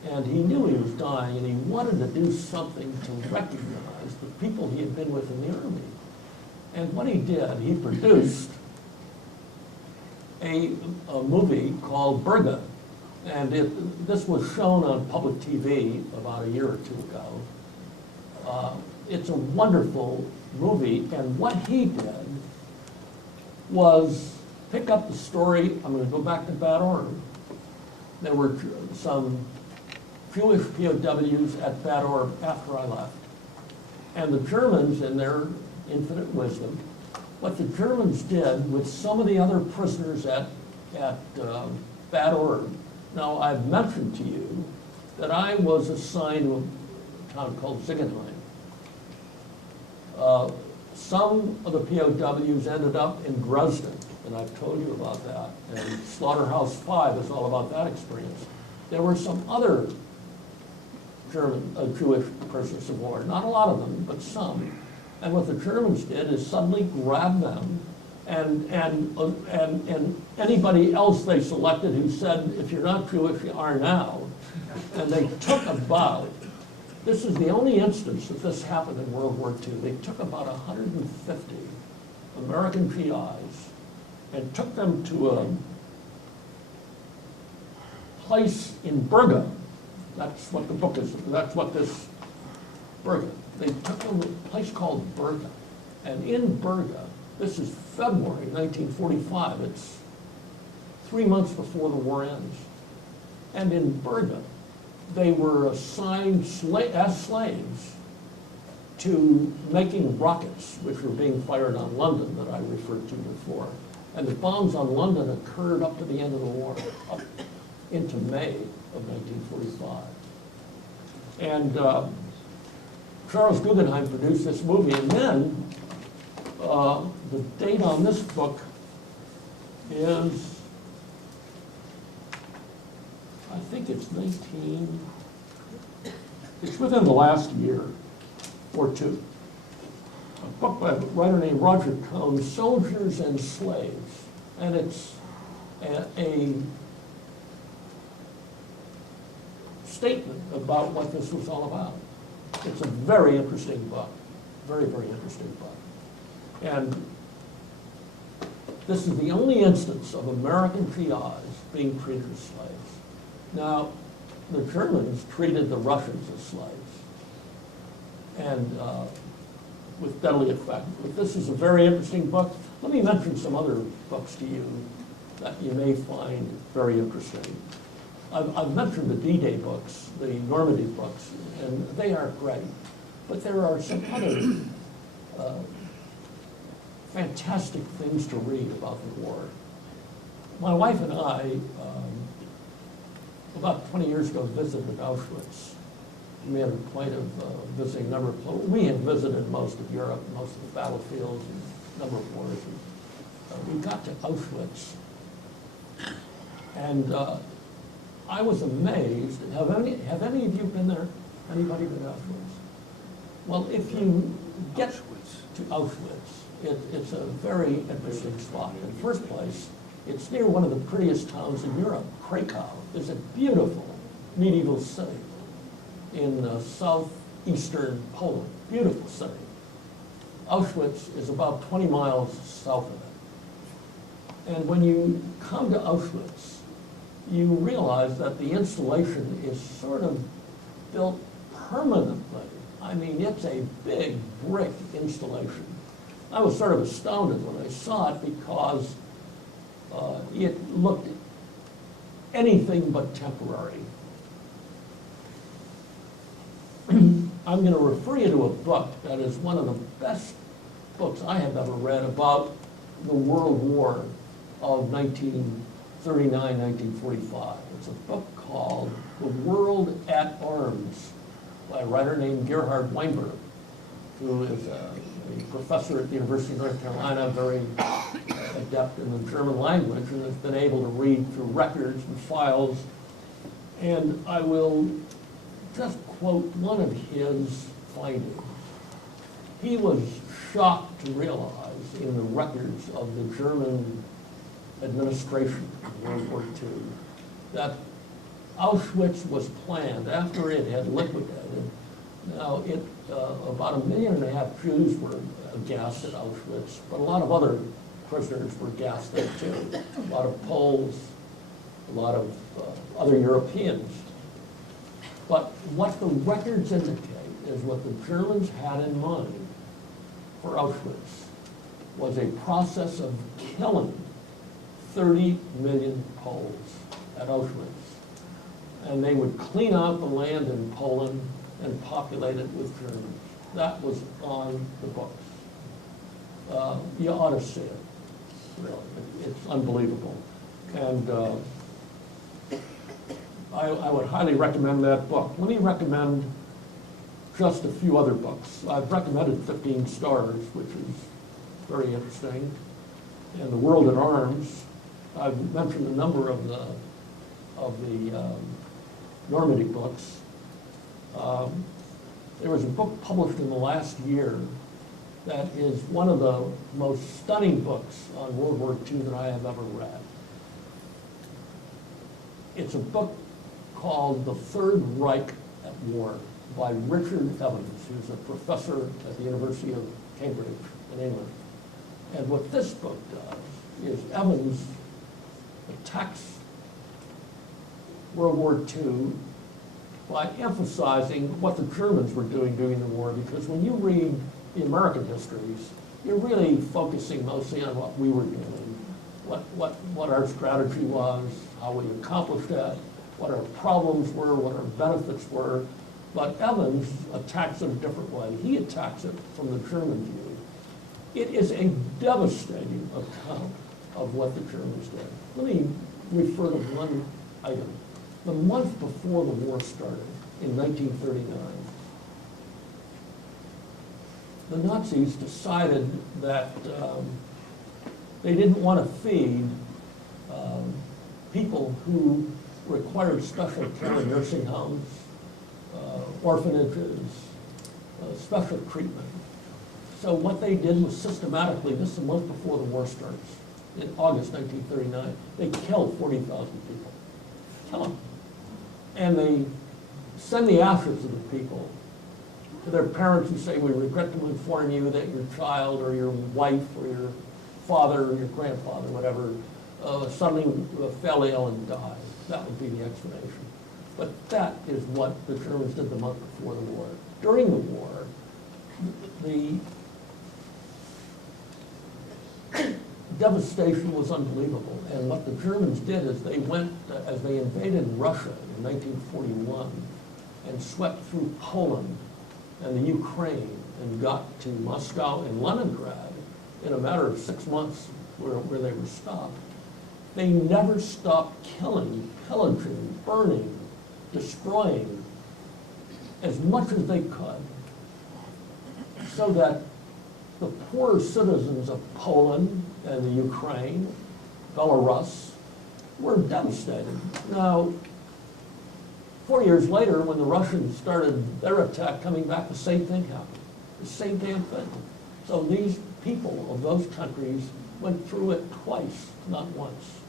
And he knew he was dying, and he wanted to do something to recognize the people he had been with in the Army. And what he did, he produced a movie called Berga. And this was shown on public TV about a year or two ago. It's a wonderful movie, and what he did was pick up the story. I'm going to go back to Bastogne. There were some Jewish POWs at Bastogne after I left. And the Germans, in their infinite wisdom, what the Germans did with some of the other prisoners at Bastogne. Now, I've mentioned to you that I was assigned to a town called Ziegenheim. Some of the POWs ended up in Dresden, and I've told you about that. And SlaughterhouseFive is all about that experience. There were some other Jewish prisoners of war, not a lot of them, but some. And what the Germans did is suddenly grab them and anybody else they selected who said, if you're not Jewish, you are now. And they took about, this is the only instance that this happened in World War II, they took about 150 American GIs and took them to a place in Berga. That's what the book is, that's what this Berga. They took them to a place called Berga. And in Berga, this is February 1945, it's 3 months before the war ends. And in Berga, they were assigned as slaves to making rockets, which were being fired on London that I referred to before. And the bombs on London occurred up to the end of the war, up into May of 1945. And Charles Guggenheim produced this movie, and then the date on this book is, I think it's it's within the last year or two. A book by a writer named Roger Cohn, Soldiers and Slaves. And it's a statement about what this was all about. It's a very interesting book, very, very interesting book. And this is the only instance of American GIs being treated as slaves. Now, the Germans treated the Russians as slaves, and with deadly effect. But this is a very interesting book. Let me mention some other books to you that you may find very interesting. I've mentioned the D-Day books, the Normandy books, and they are great. But there are some other fantastic things to read about the war. My wife and I, about 20 years ago, visited Auschwitz. we had the point of visiting a number of, we had visited most of Europe, most of the battlefields, and a number of wars. We got to Auschwitz, and I was amazed. Have any of you been there? Anybody been to Auschwitz? Well, if you get to Auschwitz, it's a very interesting spot. In the first place, it's near one of the prettiest towns in Europe, Krakow. It's a beautiful medieval city in southeastern Poland. Beautiful city. Auschwitz is about 20 miles south of it. And when you come to Auschwitz, you realize that the installation is sort of built permanently. I mean, it's a big brick installation. I was sort of astounded when I saw it because it looked anything but temporary. I'm going to refer you to a book that is one of the best books I have ever read about the World War of 1939, 1945. It's a book called The World at Arms by a writer named Gerhard Weinberg, who is a professor at the University of North Carolina, very adept in the German language, and has been able to read through records and files. And I will just quote one of his findings. He was shocked to realize in the records of the German administration in World War II that Auschwitz was planned after it had liquidated. Now, about 1.5 million Jews were gassed at Auschwitz, but a lot of other prisoners were gassed there too. A lot of Poles, a lot of other Europeans. But what the records indicate is what the Germans had in mind for Auschwitz was a process of killing 30 million Poles at Auschwitz. And they would clean out the land in Poland and populate it with Germans. That was on the books. You ought to see it, really. It's unbelievable. And I would highly recommend that book. Let me recommend just a few other books. I've recommended 15 Stars, which is very interesting. And The World at Arms. I've mentioned a number of the Normandy books. There was a book published in the last year that is one of the most stunning books on World War II that I have ever read. It's a book called The Third Reich at War by Richard Evans, who's a professor at the University of Cambridge in England. And what this book does is Evans attacks World War II by emphasizing what the Germans were doing during the war, because when you read the American histories, you're really focusing mostly on what we were doing, what our strategy was, how we accomplished it, what our problems were, what our benefits were. But Evans attacks it a different way. He attacks it from the German view. It is a devastating account of what the Germans did. Let me refer to one item. The month before the war started, in 1939, the Nazis decided that they didn't want to feed people who required special care in nursing homes, orphanages, special treatment. So what they did was systematically, this is a month before the war starts, in August 1939, they killed 40,000 people. Kill them. And they send the ashes of the people to their parents who say, we regret to inform you that your child or your wife or your father or your grandfather, whatever, suddenly fell ill and died. That would be the explanation. But that is what the Germans did the month before the war. During the war, the devastation was unbelievable. And what the Germans did is they went, as they invaded Russia in 1941, and swept through Poland and the Ukraine and got to Moscow and Leningrad in a matter of 6 months where they were stopped. They never stopped killing, pillaging, burning, destroying as much as they could so that the poor citizens of Poland and the Ukraine, Belarus, were devastated. Now, 4 years later, when the Russians started their attack coming back, the same thing happened. The same damn thing. So these people of those countries went through it twice, not once.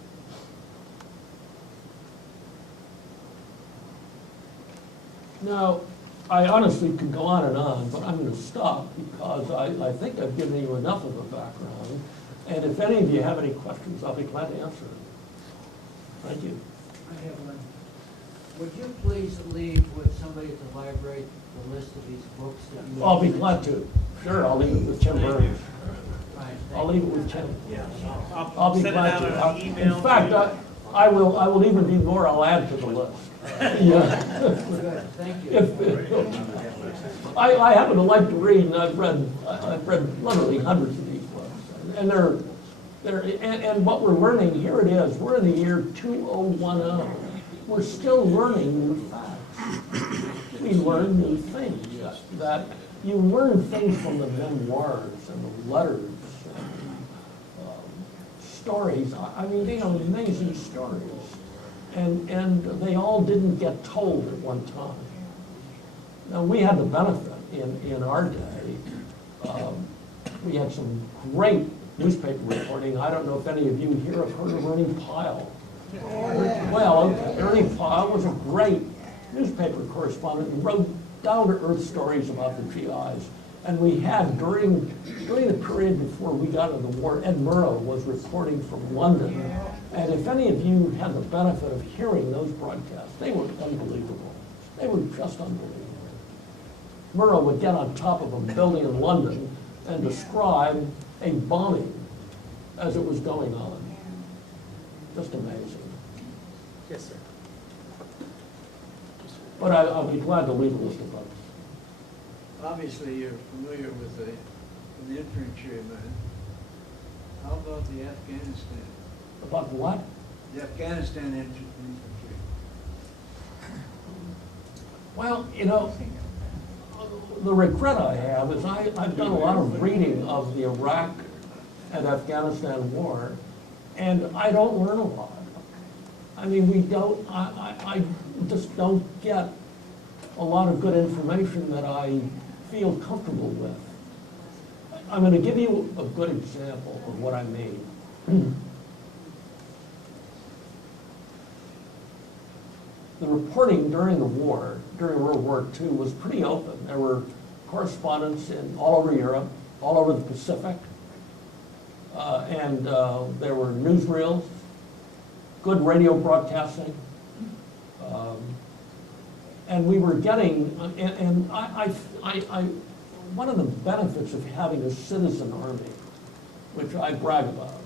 Now, I honestly could go on, but I'm going to stop because I think I've given you enough of a background. And if any of you have any questions, I'll be glad to answer them. Thank you. I have one. Would you please leave with somebody at the library the list of these books that you... I'll be glad to. Sure, I'll leave it with Tim Burns. I'll leave it with Tim. Yeah. I'll be Send it glad out to. on an email. In fact, I will even do more. I'll add to the list. Yeah. Good, thank you. I happen to like to read, and I've read literally hundreds of these books. And and what we're learning, here it is, we're in the year 2010. We're still learning new facts. We learn new things. That you learn things from the memoirs and the letters and stories. I mean, they are amazing stories. And they all didn't get told at one time. Now, we had the benefit in our day. We had some great newspaper reporting. I don't know if any of you here have heard of Ernie Pyle. Well, okay, Ernie Pyle was a great newspaper correspondent and wrote down-to-earth stories about the GIs. And we had, during the period before we got into the war, Ed Murrow was reporting from London. And if any of you had the benefit of hearing those broadcasts, they were unbelievable. They were just unbelievable. Murrow would get on top of a building in London and describe a bombing as it was going on. Just amazing. Yes, sir. But I'll be glad to leave a list of books. Obviously, you're familiar with the infantryman. How about the Afghanistan? About what? The Afghanistan infantry. Well, you know, the regret I have is I've done a lot of reading of the Iraq and Afghanistan war, and I don't learn a lot. I mean, I just don't get a lot of good information that I feel comfortable with. I'm going to give you a good example of what I mean. The reporting during the war, during World War II, was pretty open. There were correspondents all over Europe, all over the Pacific, and there were newsreels, good radio broadcasting, and we were getting, one of the benefits of having a citizen army, which I brag about,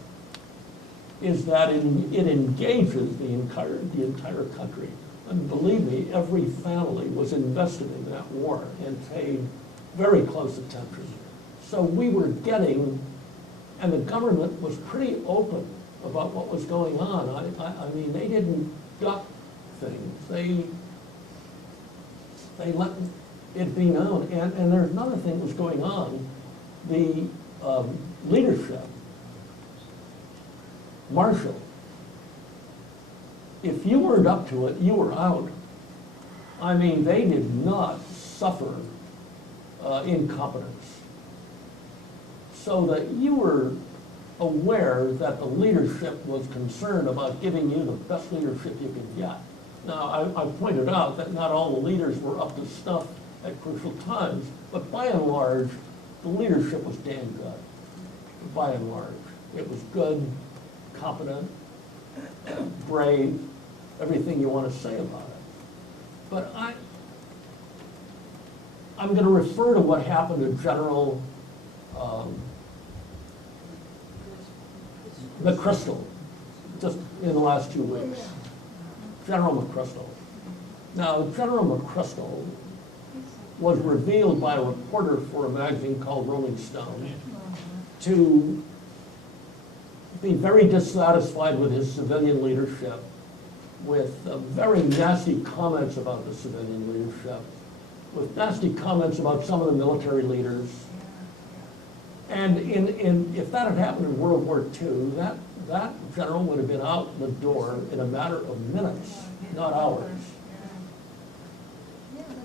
is that it engages the entire country. And believe me, every family was invested in that war and paid very close attention. So we were getting, and the government was pretty open about what was going on. I mean, they didn't duck things. They let it be known. And there's another thing that was going on. The leadership, Marshall, if you weren't up to it, you were out. I mean, they did not suffer incompetence. So that you were aware that the leadership was concerned about giving you the best leadership you could get. Now, I pointed out that not all the leaders were up to snuff at crucial times, but by and large, the leadership was damn good. By and large, it was good, competent, brave, everything you want to say about it. But I'm going to refer to what happened to General McChrystal just in the last 2 weeks. General McChrystal. Now, General McChrystal was revealed by a reporter for a magazine called Rolling Stone to be very dissatisfied with his civilian leadership, with very nasty comments about the civilian leadership, with nasty comments about some of the military leaders. And if that had happened in World War II, that general would have been out the door in a matter of minutes, not hours.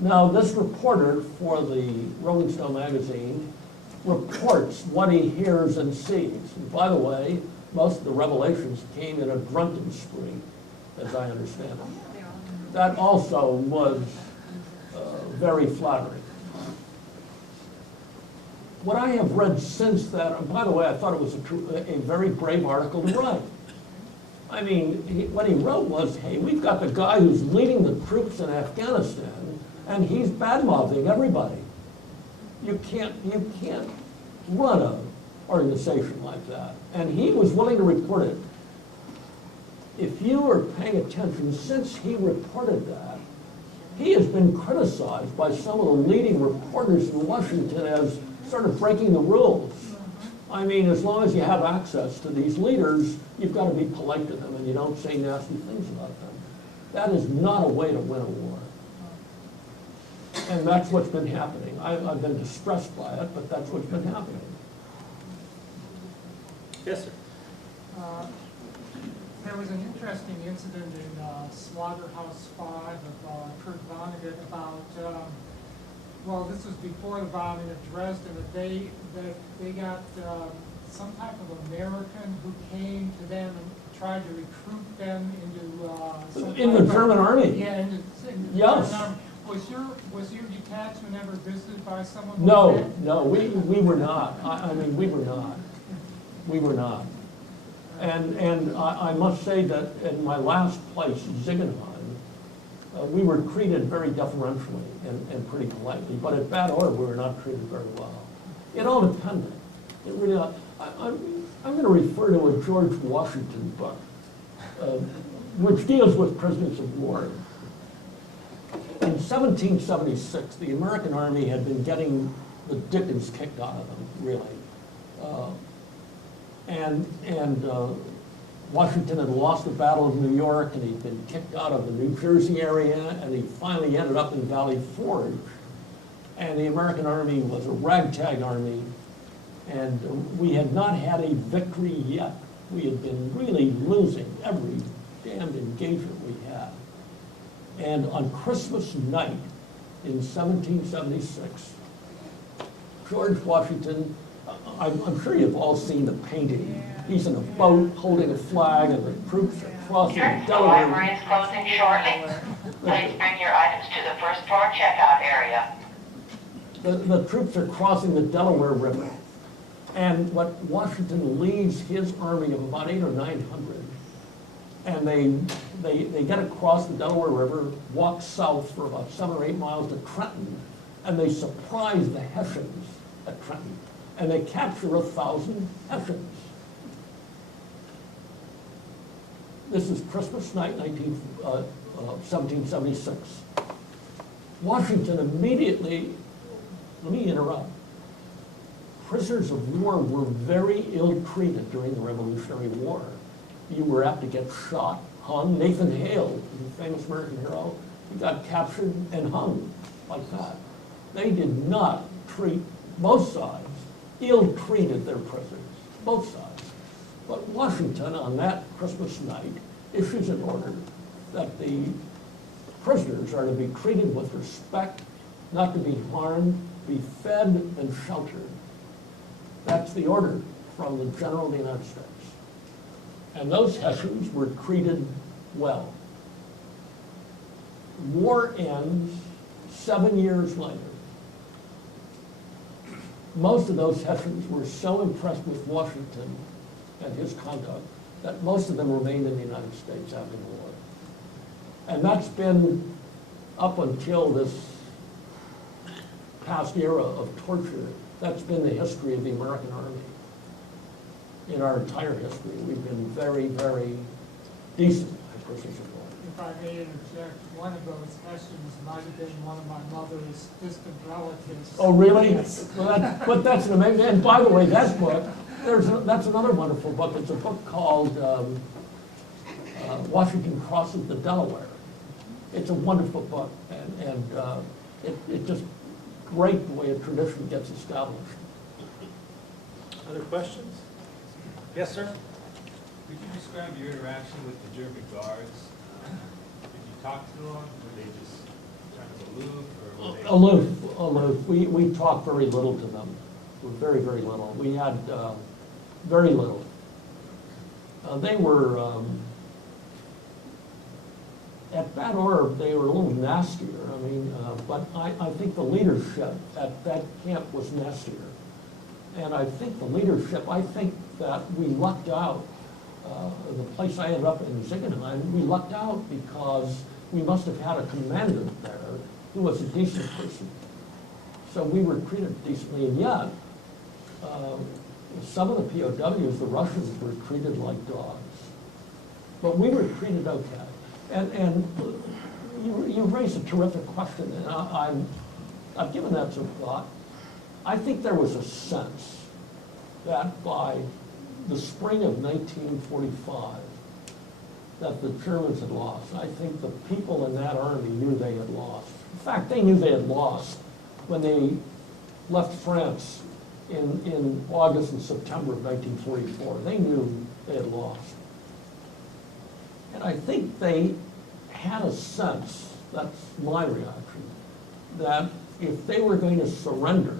Now, this reporter for the Rolling Stone magazine reports what he hears and sees. And by the way, most of the revelations came in a drunken spree, as I understand it. That also was very flattering. What I have read since that, and by the way, I thought it was a very brave article to write. I mean, what he wrote was, hey, we've got the guy who's leading the troops in Afghanistan, and he's bad-mouthing everybody. You can't run an organization like that. And he was willing to report it. If you were paying attention, since he reported that, he has been criticized by some of the leading reporters in Washington as sort of breaking the rules. I mean, as long as you have access to these leaders, you've got to be polite to them and you don't say nasty things about them. That is not a way to win a war. And that's what's been happening. I've been distressed by it, but that's what's been happening. Yes, sir. There was an interesting incident in SlaughterhouseFive of Kurt Vonnegut about, well, this was before the bombing of Dresden, that they got some type of American who came to them and tried to recruit them into In the German army? Yeah, in the Yes. German army. Was your detachment ever visited by someone No, like that? no, we were not. I mean, we were not. We were not. And I must say that in my last place, Ziegenheim, we were treated very deferentially and pretty politely, but at Bad Order, we were not treated very well. It all depended. It really, I'm going to refer to a George Washington book, which deals with prisoners of war. In 1776, the American army had been getting the dickens kicked out of them, really. Washington had lost the Battle of New York, and he'd been kicked out of the New Jersey area, and he finally ended up in Valley Forge. And the American army was a ragtag army, and we had not had a victory yet. We had been really losing every damned engagement we had. And on Christmas night in 1776, George Washington, I'm sure you've all seen the painting. He's in a boat holding a flag, and the troops are crossing the The library Delaware. is closing shortly. Please bring your items to the first floor checkout area. The troops are crossing the Delaware River. And what Washington leads his army of about 800 or 900, and they get across the Delaware River, walk south for about 7 or 8 miles to Trenton, and they surprise the Hessians at Trenton. And they capture 1,000 Hessians. This is Christmas night, 1776. Washington immediately, let me interrupt. Prisoners of war were very ill-treated during the Revolutionary War. You were apt to get shot, hung. Nathan Hale, the famous American hero, he got captured and hung like that. They did not treat, both sides, ill-treated their prisoners, both sides. But Washington, on that Christmas night, issues an order that the prisoners are to be treated with respect, not to be harmed, be fed and sheltered. That's the order from the General of the United States. And those Hessians were treated well. War ends 7 years later. Most of those Hessians were so impressed with Washington and his conduct that most of them remained in the United States after the war. And that's been, up until this past era of torture, that's been the history of the American Army. In our entire history, we've been very, very decent at prisoners of war. If I may interject, one of those Hessians might have been one of my mother's distant relatives. Oh, really? Yes. Well, but that's an amazing, and by the way, that book, that's another wonderful book. It's a book called Washington Crosses the Delaware. It's a wonderful book, and It's just great the way a tradition gets established. Other questions? Yes, sir? Could you describe your interaction with the German guards? Did you talk to them? Were they just kind of aloof? Or were they... Aloof. We talked very little to them. Very, very little. We had very little. They were, at Bad Orb, they were a little nastier. I mean, but I think the leadership at that camp was nastier. And I think the leadership, I think that we lucked out. The place I ended up in Ziegenheim, we lucked out because we must have had a commandant there who was a decent person. So we were treated decently, and yet, some of the POWs, the Russians, were treated like dogs. But we were treated okay. And you raised a terrific question, and I've given that some thought. I think there was a sense that by the spring of 1945, that the Germans had lost. I think the people in that army knew they had lost. In fact, they knew they had lost when they left France in August and September of 1944. They knew they had lost. And I think they had a sense, that's my reaction, that if they were going to surrender,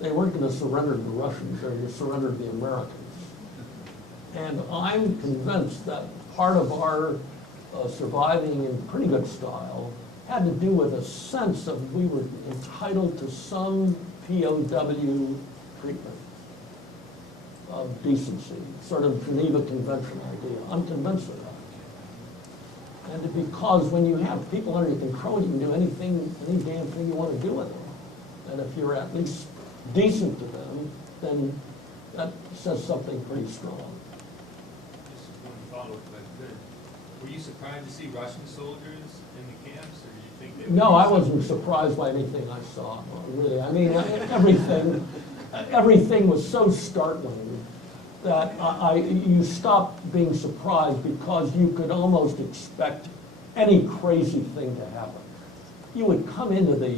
they weren't going to surrender to the Russians, they were going to surrender to the Americans. And I'm convinced that part of our surviving in pretty good style had to do with a sense of we were entitled to some POW treatment of decency, sort of Geneva Convention idea. I'm convinced of that. And because when you have people under your control, you can do anything, any damn thing you want to do with them. And if you're at least decent to them, then that says something pretty strong. Just one follow-up, if I could. Were you surprised to see Russian soldiers in the camps, or did you think they were... No, I wasn't surprised by anything I saw, really. I mean, everything was so startling that you stopped being surprised because you could almost expect any crazy thing to happen. You would come into the,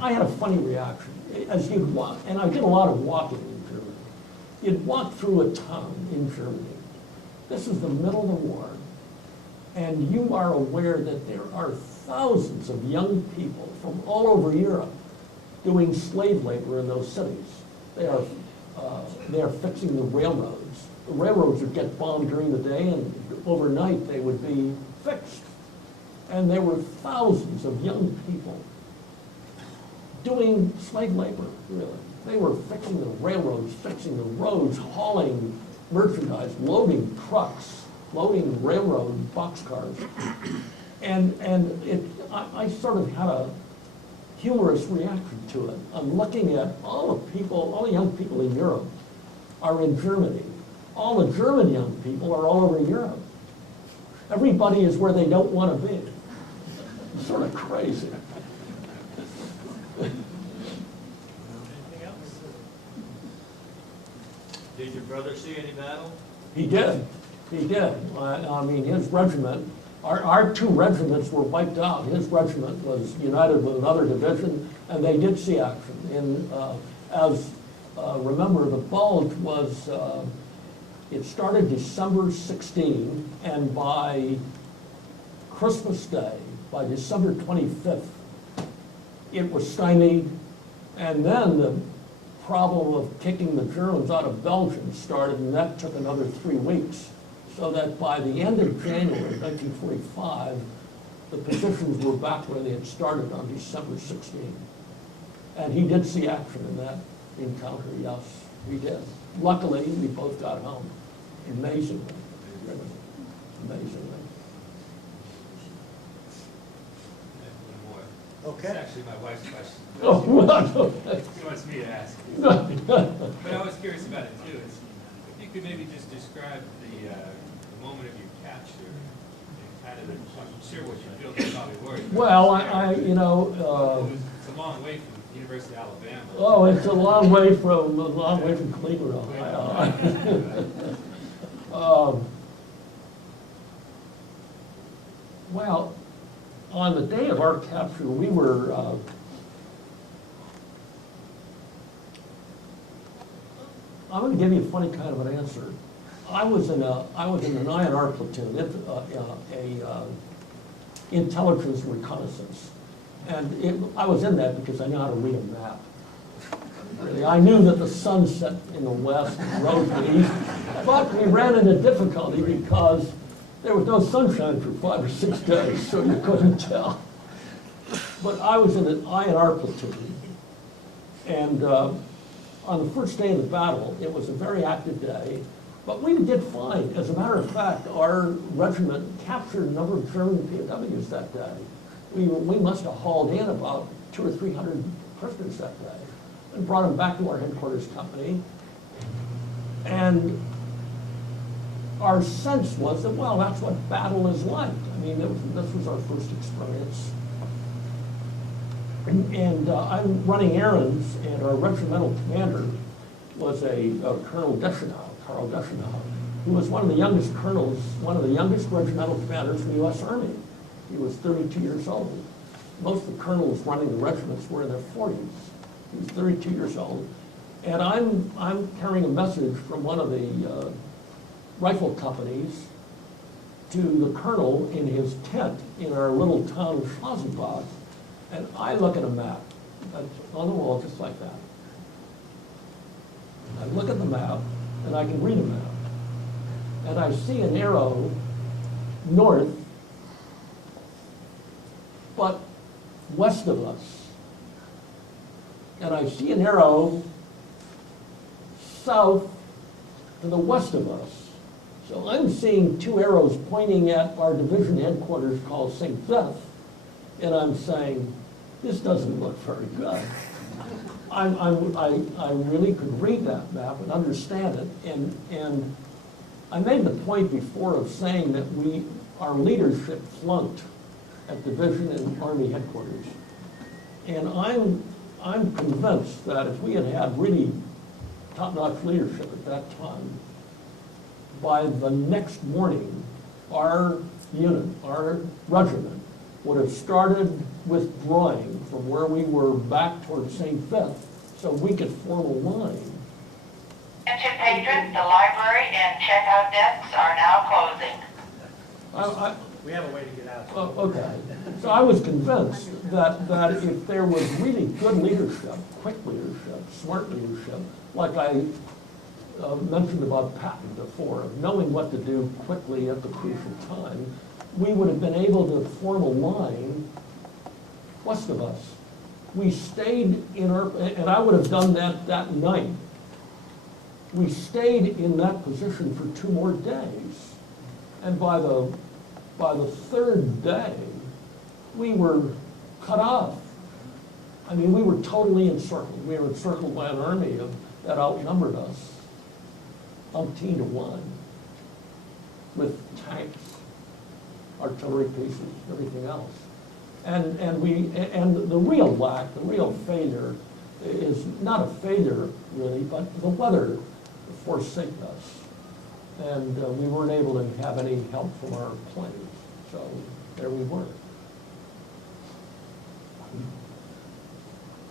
I had a funny reaction. As you'd walk, and I did a lot of walking in Germany. You'd walk through a town in Germany. This is the middle of the war, and you are aware that there are thousands of young people from all over Europe doing slave labor in those cities. They are fixing the railroads. The railroads would get bombed during the day, and overnight they would be fixed. And there were thousands of young people doing slave labor, really. They were fixing the railroads, fixing the roads, hauling merchandise, loading trucks, loading railroad boxcars. And I sort of had a humorous reaction to it. I'm looking at all the young people in Europe are in Germany. All the German young people are all over Europe. Everybody is where they don't want to be. It's sort of crazy. Anything else? Did your brother see any battle? He did. I mean, his regiment, our two regiments were wiped out. His regiment was united with another division, and they did see action. Remember, the Bulge was, it started December 16, and by Christmas Day, by December 25th, it was stymied, and then the problem of kicking the Germans out of Belgium started, and that took another 3 weeks. So that by the end of January 1945, the positions were back where they had started on December 16. And he did see action in that encounter, yes, he did. Luckily, we both got home, amazingly, amazingly. Okay. It's actually my wife's question. Oh, well, She wants me to ask. But I was curious about it too. If you could maybe just describe the moment of your capture and kind of, I'm sure what you feel is probably worried. well, It's a long way from the University of Alabama. oh, it's a long way from Cleveland, Ohio. Well, on the day of our capture, we were, I'm going to give you a funny kind of an answer. I was in an INR platoon, intelligence reconnaissance. And I was in that because I knew how to read a map. Really, I knew that the sun set in the west and rose in the east, but we ran into difficulty because there was no sunshine for 5 or 6 days, so you couldn't tell. But I was in an INR platoon, and on the first day of the battle, it was a very active day, but we did fine. As a matter of fact, our regiment captured a number of German POWs that day. We must have hauled in about 200 or 300 prisoners that day and brought them back to our headquarters company. And our sense was that, well, that's what battle is like. I mean, this was our first experience. And I'm running errands, and our regimental commander was a Colonel Deschanel, Carl Deschanel, who was one of the youngest colonels, one of the youngest regimental commanders in the U.S. Army. He was 32 years old. Most of the colonels running the regiments were in their 40s. He was 32 years old. And I'm carrying a message from one of the rifle companies to the colonel in his tent in our little town of Schlossbach. And I look at a map that's on the wall just like that. I look at the map, and I can read a map. And I see an arrow north, but west of us. And I see an arrow south to the west of us. So I'm seeing 2 arrows pointing at our division headquarters called St. Vith, and I'm saying, this doesn't look very good. I really could read that map and understand it, and I made the point before of saying that our leadership flunked at division and army headquarters. And I'm convinced that if we had had really top-notch leadership at that time, by the next morning, our unit, our regiment, would have started withdrawing from where we were back towards St. Vith so we could form a line. Attention patrons, the library and checkout desks are now closing. We have a way to get out. Okay, so I was convinced that if there was really good leadership, quick leadership, smart leadership, like I mentioned about Patton before, of knowing what to do quickly at the crucial time, we would have been able to form a line west of us. We stayed in and I would have done that night. We stayed in that position for 2 more days. And by the 3rd day, we were cut off. I mean, we were totally encircled. We were encircled by an army that outnumbered us, umpteen to 1, with tanks, artillery pieces, everything else. And the real lack, the real failure is not a failure really, but the weather forsook us. And we weren't able to have any help from our planes. So there we were.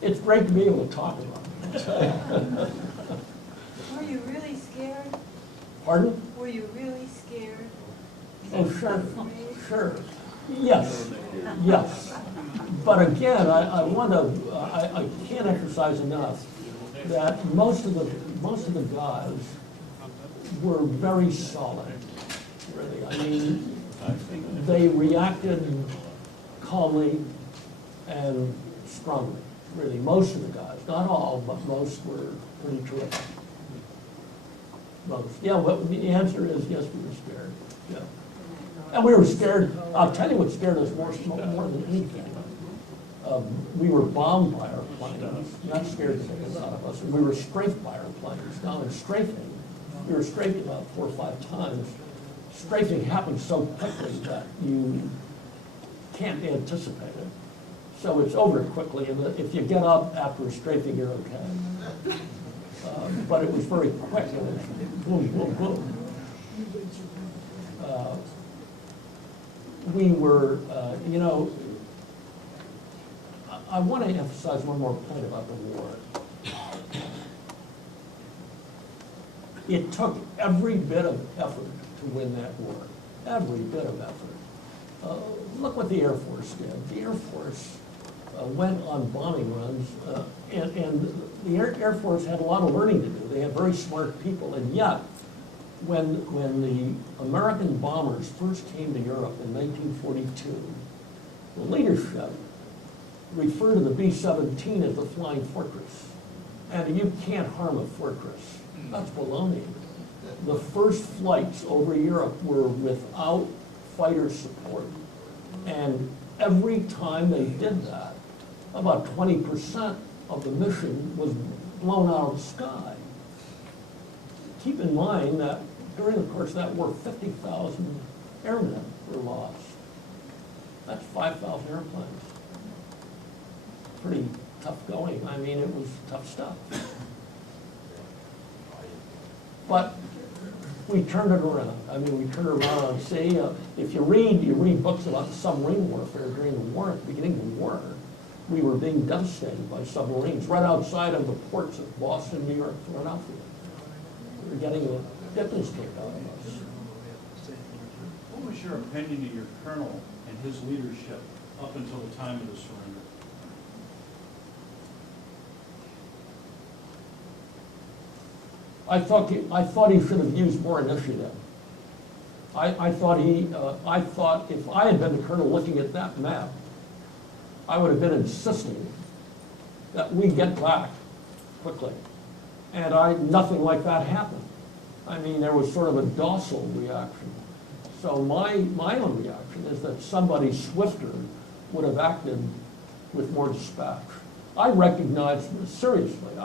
It's great to be able to talk about it. Were you really scared? Pardon? Were you really scared? Oh, sure, sure. Yes, yes. But again, I can't emphasize enough that most of the guys were very solid, really. I mean, they reacted calmly and strongly, really. Most of the guys, not all, but most were pretty terrific. Most. Yeah, well, the answer is yes, we were scared, yeah. And we were scared, I'll tell you what scared us more than anything. We were bombed by our planes, not scared to take us out of us. We were strafed by our planes. Now in strafing, we were strafed about 4 or 5 times. Strafing happens so quickly that you can't anticipate it. So it's over quickly, and if you get up after a strafing, you're okay. But it was very quick, and it was boom, boom, boom. We were, I want to emphasize one more point about the war. It took every bit of effort to win that war, every bit of effort. Look what the Air Force did. The Air Force went on bombing runs, and the Air Force had a lot of learning to do. They had very smart people, and yet, when the American bombers first came to Europe in 1942, the leadership referred to the B-17 as the Flying Fortress. And you can't harm a fortress. That's baloney. The first flights over Europe were without fighter support. And every time they did that, about 20% of the mission was blown out of the sky. Keep in mind that during the course of that war, 50,000 airmen were lost. That's 5,000 airplanes. Pretty tough going. I mean, it was tough stuff. But we turned it around. I mean, we turned it around on sea. If you read books about submarine warfare during the war, at the beginning of the war, we were being devastated by submarines right outside of the ports of Boston, New York, Philadelphia. We were getting the dickens kicked out of us. What was your opinion of your colonel and his leadership up until the time of the surrender? I thought he should have used more initiative. I thought if I had been the colonel looking at that map, I would have been insisting that we get back quickly. And nothing like that happened. I mean, there was sort of a docile reaction. So my own reaction is that somebody swifter would have acted with more dispatch. I recognized, seriously,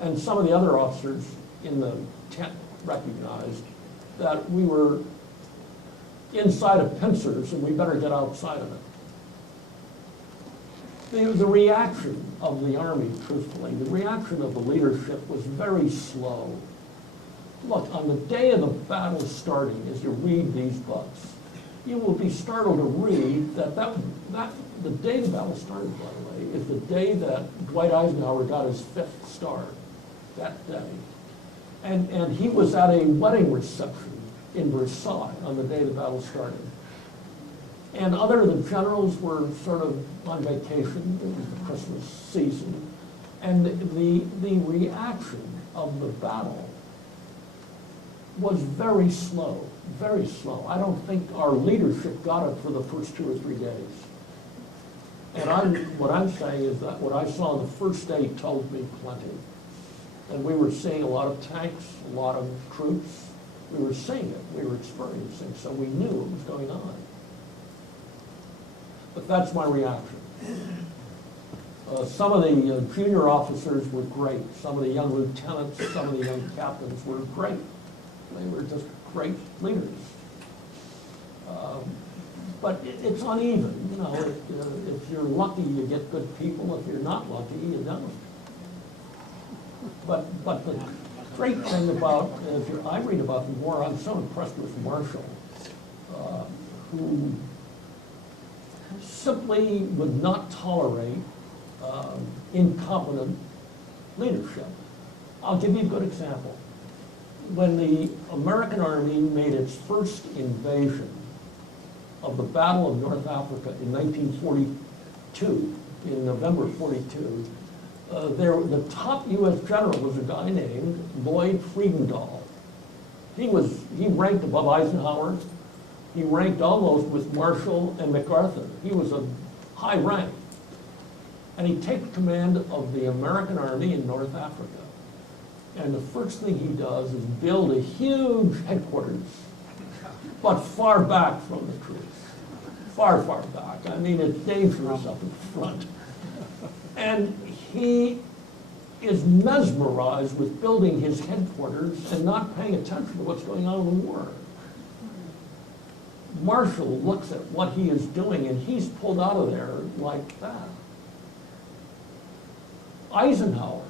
and some of the other officers in the tent recognized that we were inside of pincers and we better get outside of it. The reaction of the Army, truthfully, the reaction of the leadership was very slow. Look, on the day of the battle starting, as you read these books, you will be startled to read that the day the battle started, by the way, is the day that Dwight Eisenhower got his 5th star, that day. And he was at a wedding reception in Versailles on the day the battle started. And other of the generals were sort of on vacation. It was the Christmas season. And the reaction of the battle was very slow, very slow. I don't think our leadership got it for the first 2 or 3 days. And what I'm saying is that what I saw on the first day told me plenty. And we were seeing a lot of tanks, a lot of troops. We were seeing it, we were experiencing, so we knew what was going on. But that's my reaction. Some of the junior officers were great. Some of the young lieutenants, some of the young captains were great. They were just great leaders. But it's uneven, you know. If you're lucky, you get good people. If you're not lucky, you don't. But the great thing about, I read about the war, I'm so impressed with Marshall, who simply would not tolerate incompetent leadership. I'll give you a good example. When the American Army made its first invasion of the Battle of North Africa in 1942, in November 42, the top U.S. general was a guy named Lloyd Friedman. He ranked above Eisenhower. He ranked almost with Marshall and MacArthur. He was a high rank. And he takes command of the American Army in North Africa. And the first thing he does is build a huge headquarters, but far back from the troops. Far, far back. I mean, it's dangerous up in front. And he is mesmerized with building his headquarters and not paying attention to what's going on in the war. Marshall looks at what he is doing and he's pulled out of there like that. Eisenhower,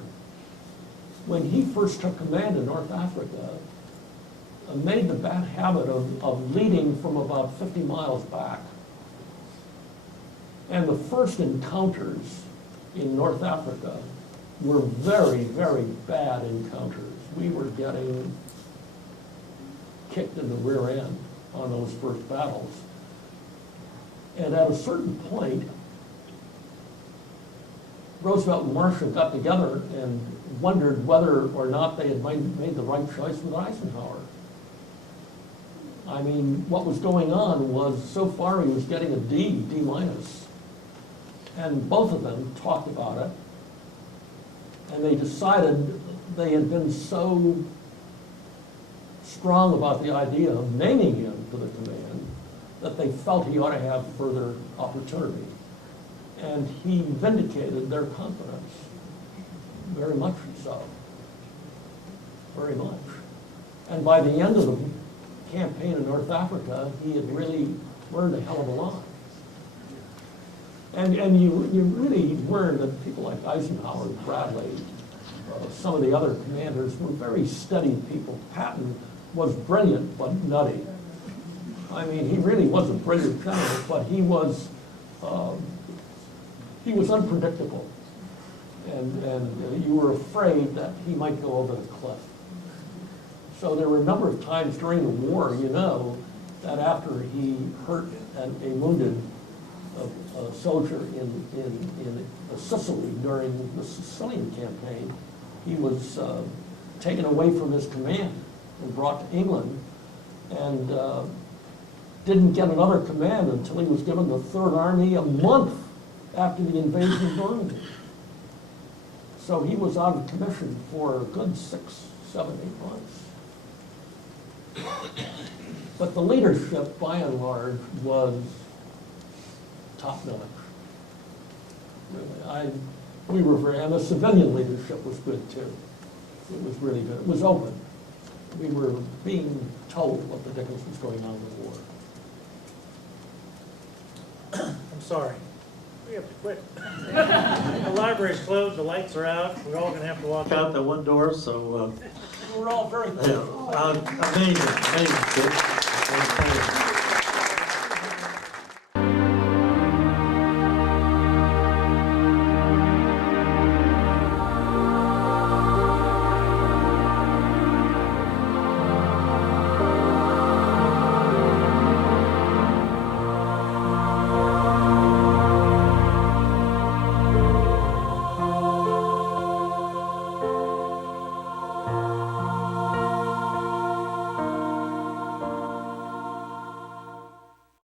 when he first took command in North Africa, made the bad habit of leading from about 50 miles back. And the first encounters in North Africa were very, very bad encounters. We were getting kicked in the rear end on those first battles. And at a certain point, Roosevelt and Marshall got together and wondered whether or not they had made the right choice with Eisenhower. I mean, what was going on was, so far he was getting a D minus. And both of them talked about it. And they decided they had been so strong about the idea of naming him to the command that they felt he ought to have further opportunity. And he vindicated their confidence, very much so, very much. And by the end of the campaign in North Africa, he had really learned a hell of a lot. And you really learned that people like Eisenhower, Bradley, some of the other commanders were very steady people. Patton was brilliant but nutty. I mean, he really was a brilliant general, but he was unpredictable. And you were afraid that he might go over the cliff. So there were a number of times during the war, you know, that after he hurt and wounded a soldier in Sicily during the Sicilian campaign, he was taken away from his command and brought to England, and didn't get another command until he was given the Third Army a month after the invasion of Normandy. So he was out of commission for a good 6, 7, 8 months. But the leadership, by and large, was top-notch. Really, we were very, and the civilian leadership was good too. It was really good. It was open. We were being told what the dickens was going on in the war. I'm sorry. We have to quit. The library's closed, the lights are out, we're all gonna have to walk out that one door, so, We're all very yeah, amazing, amazing.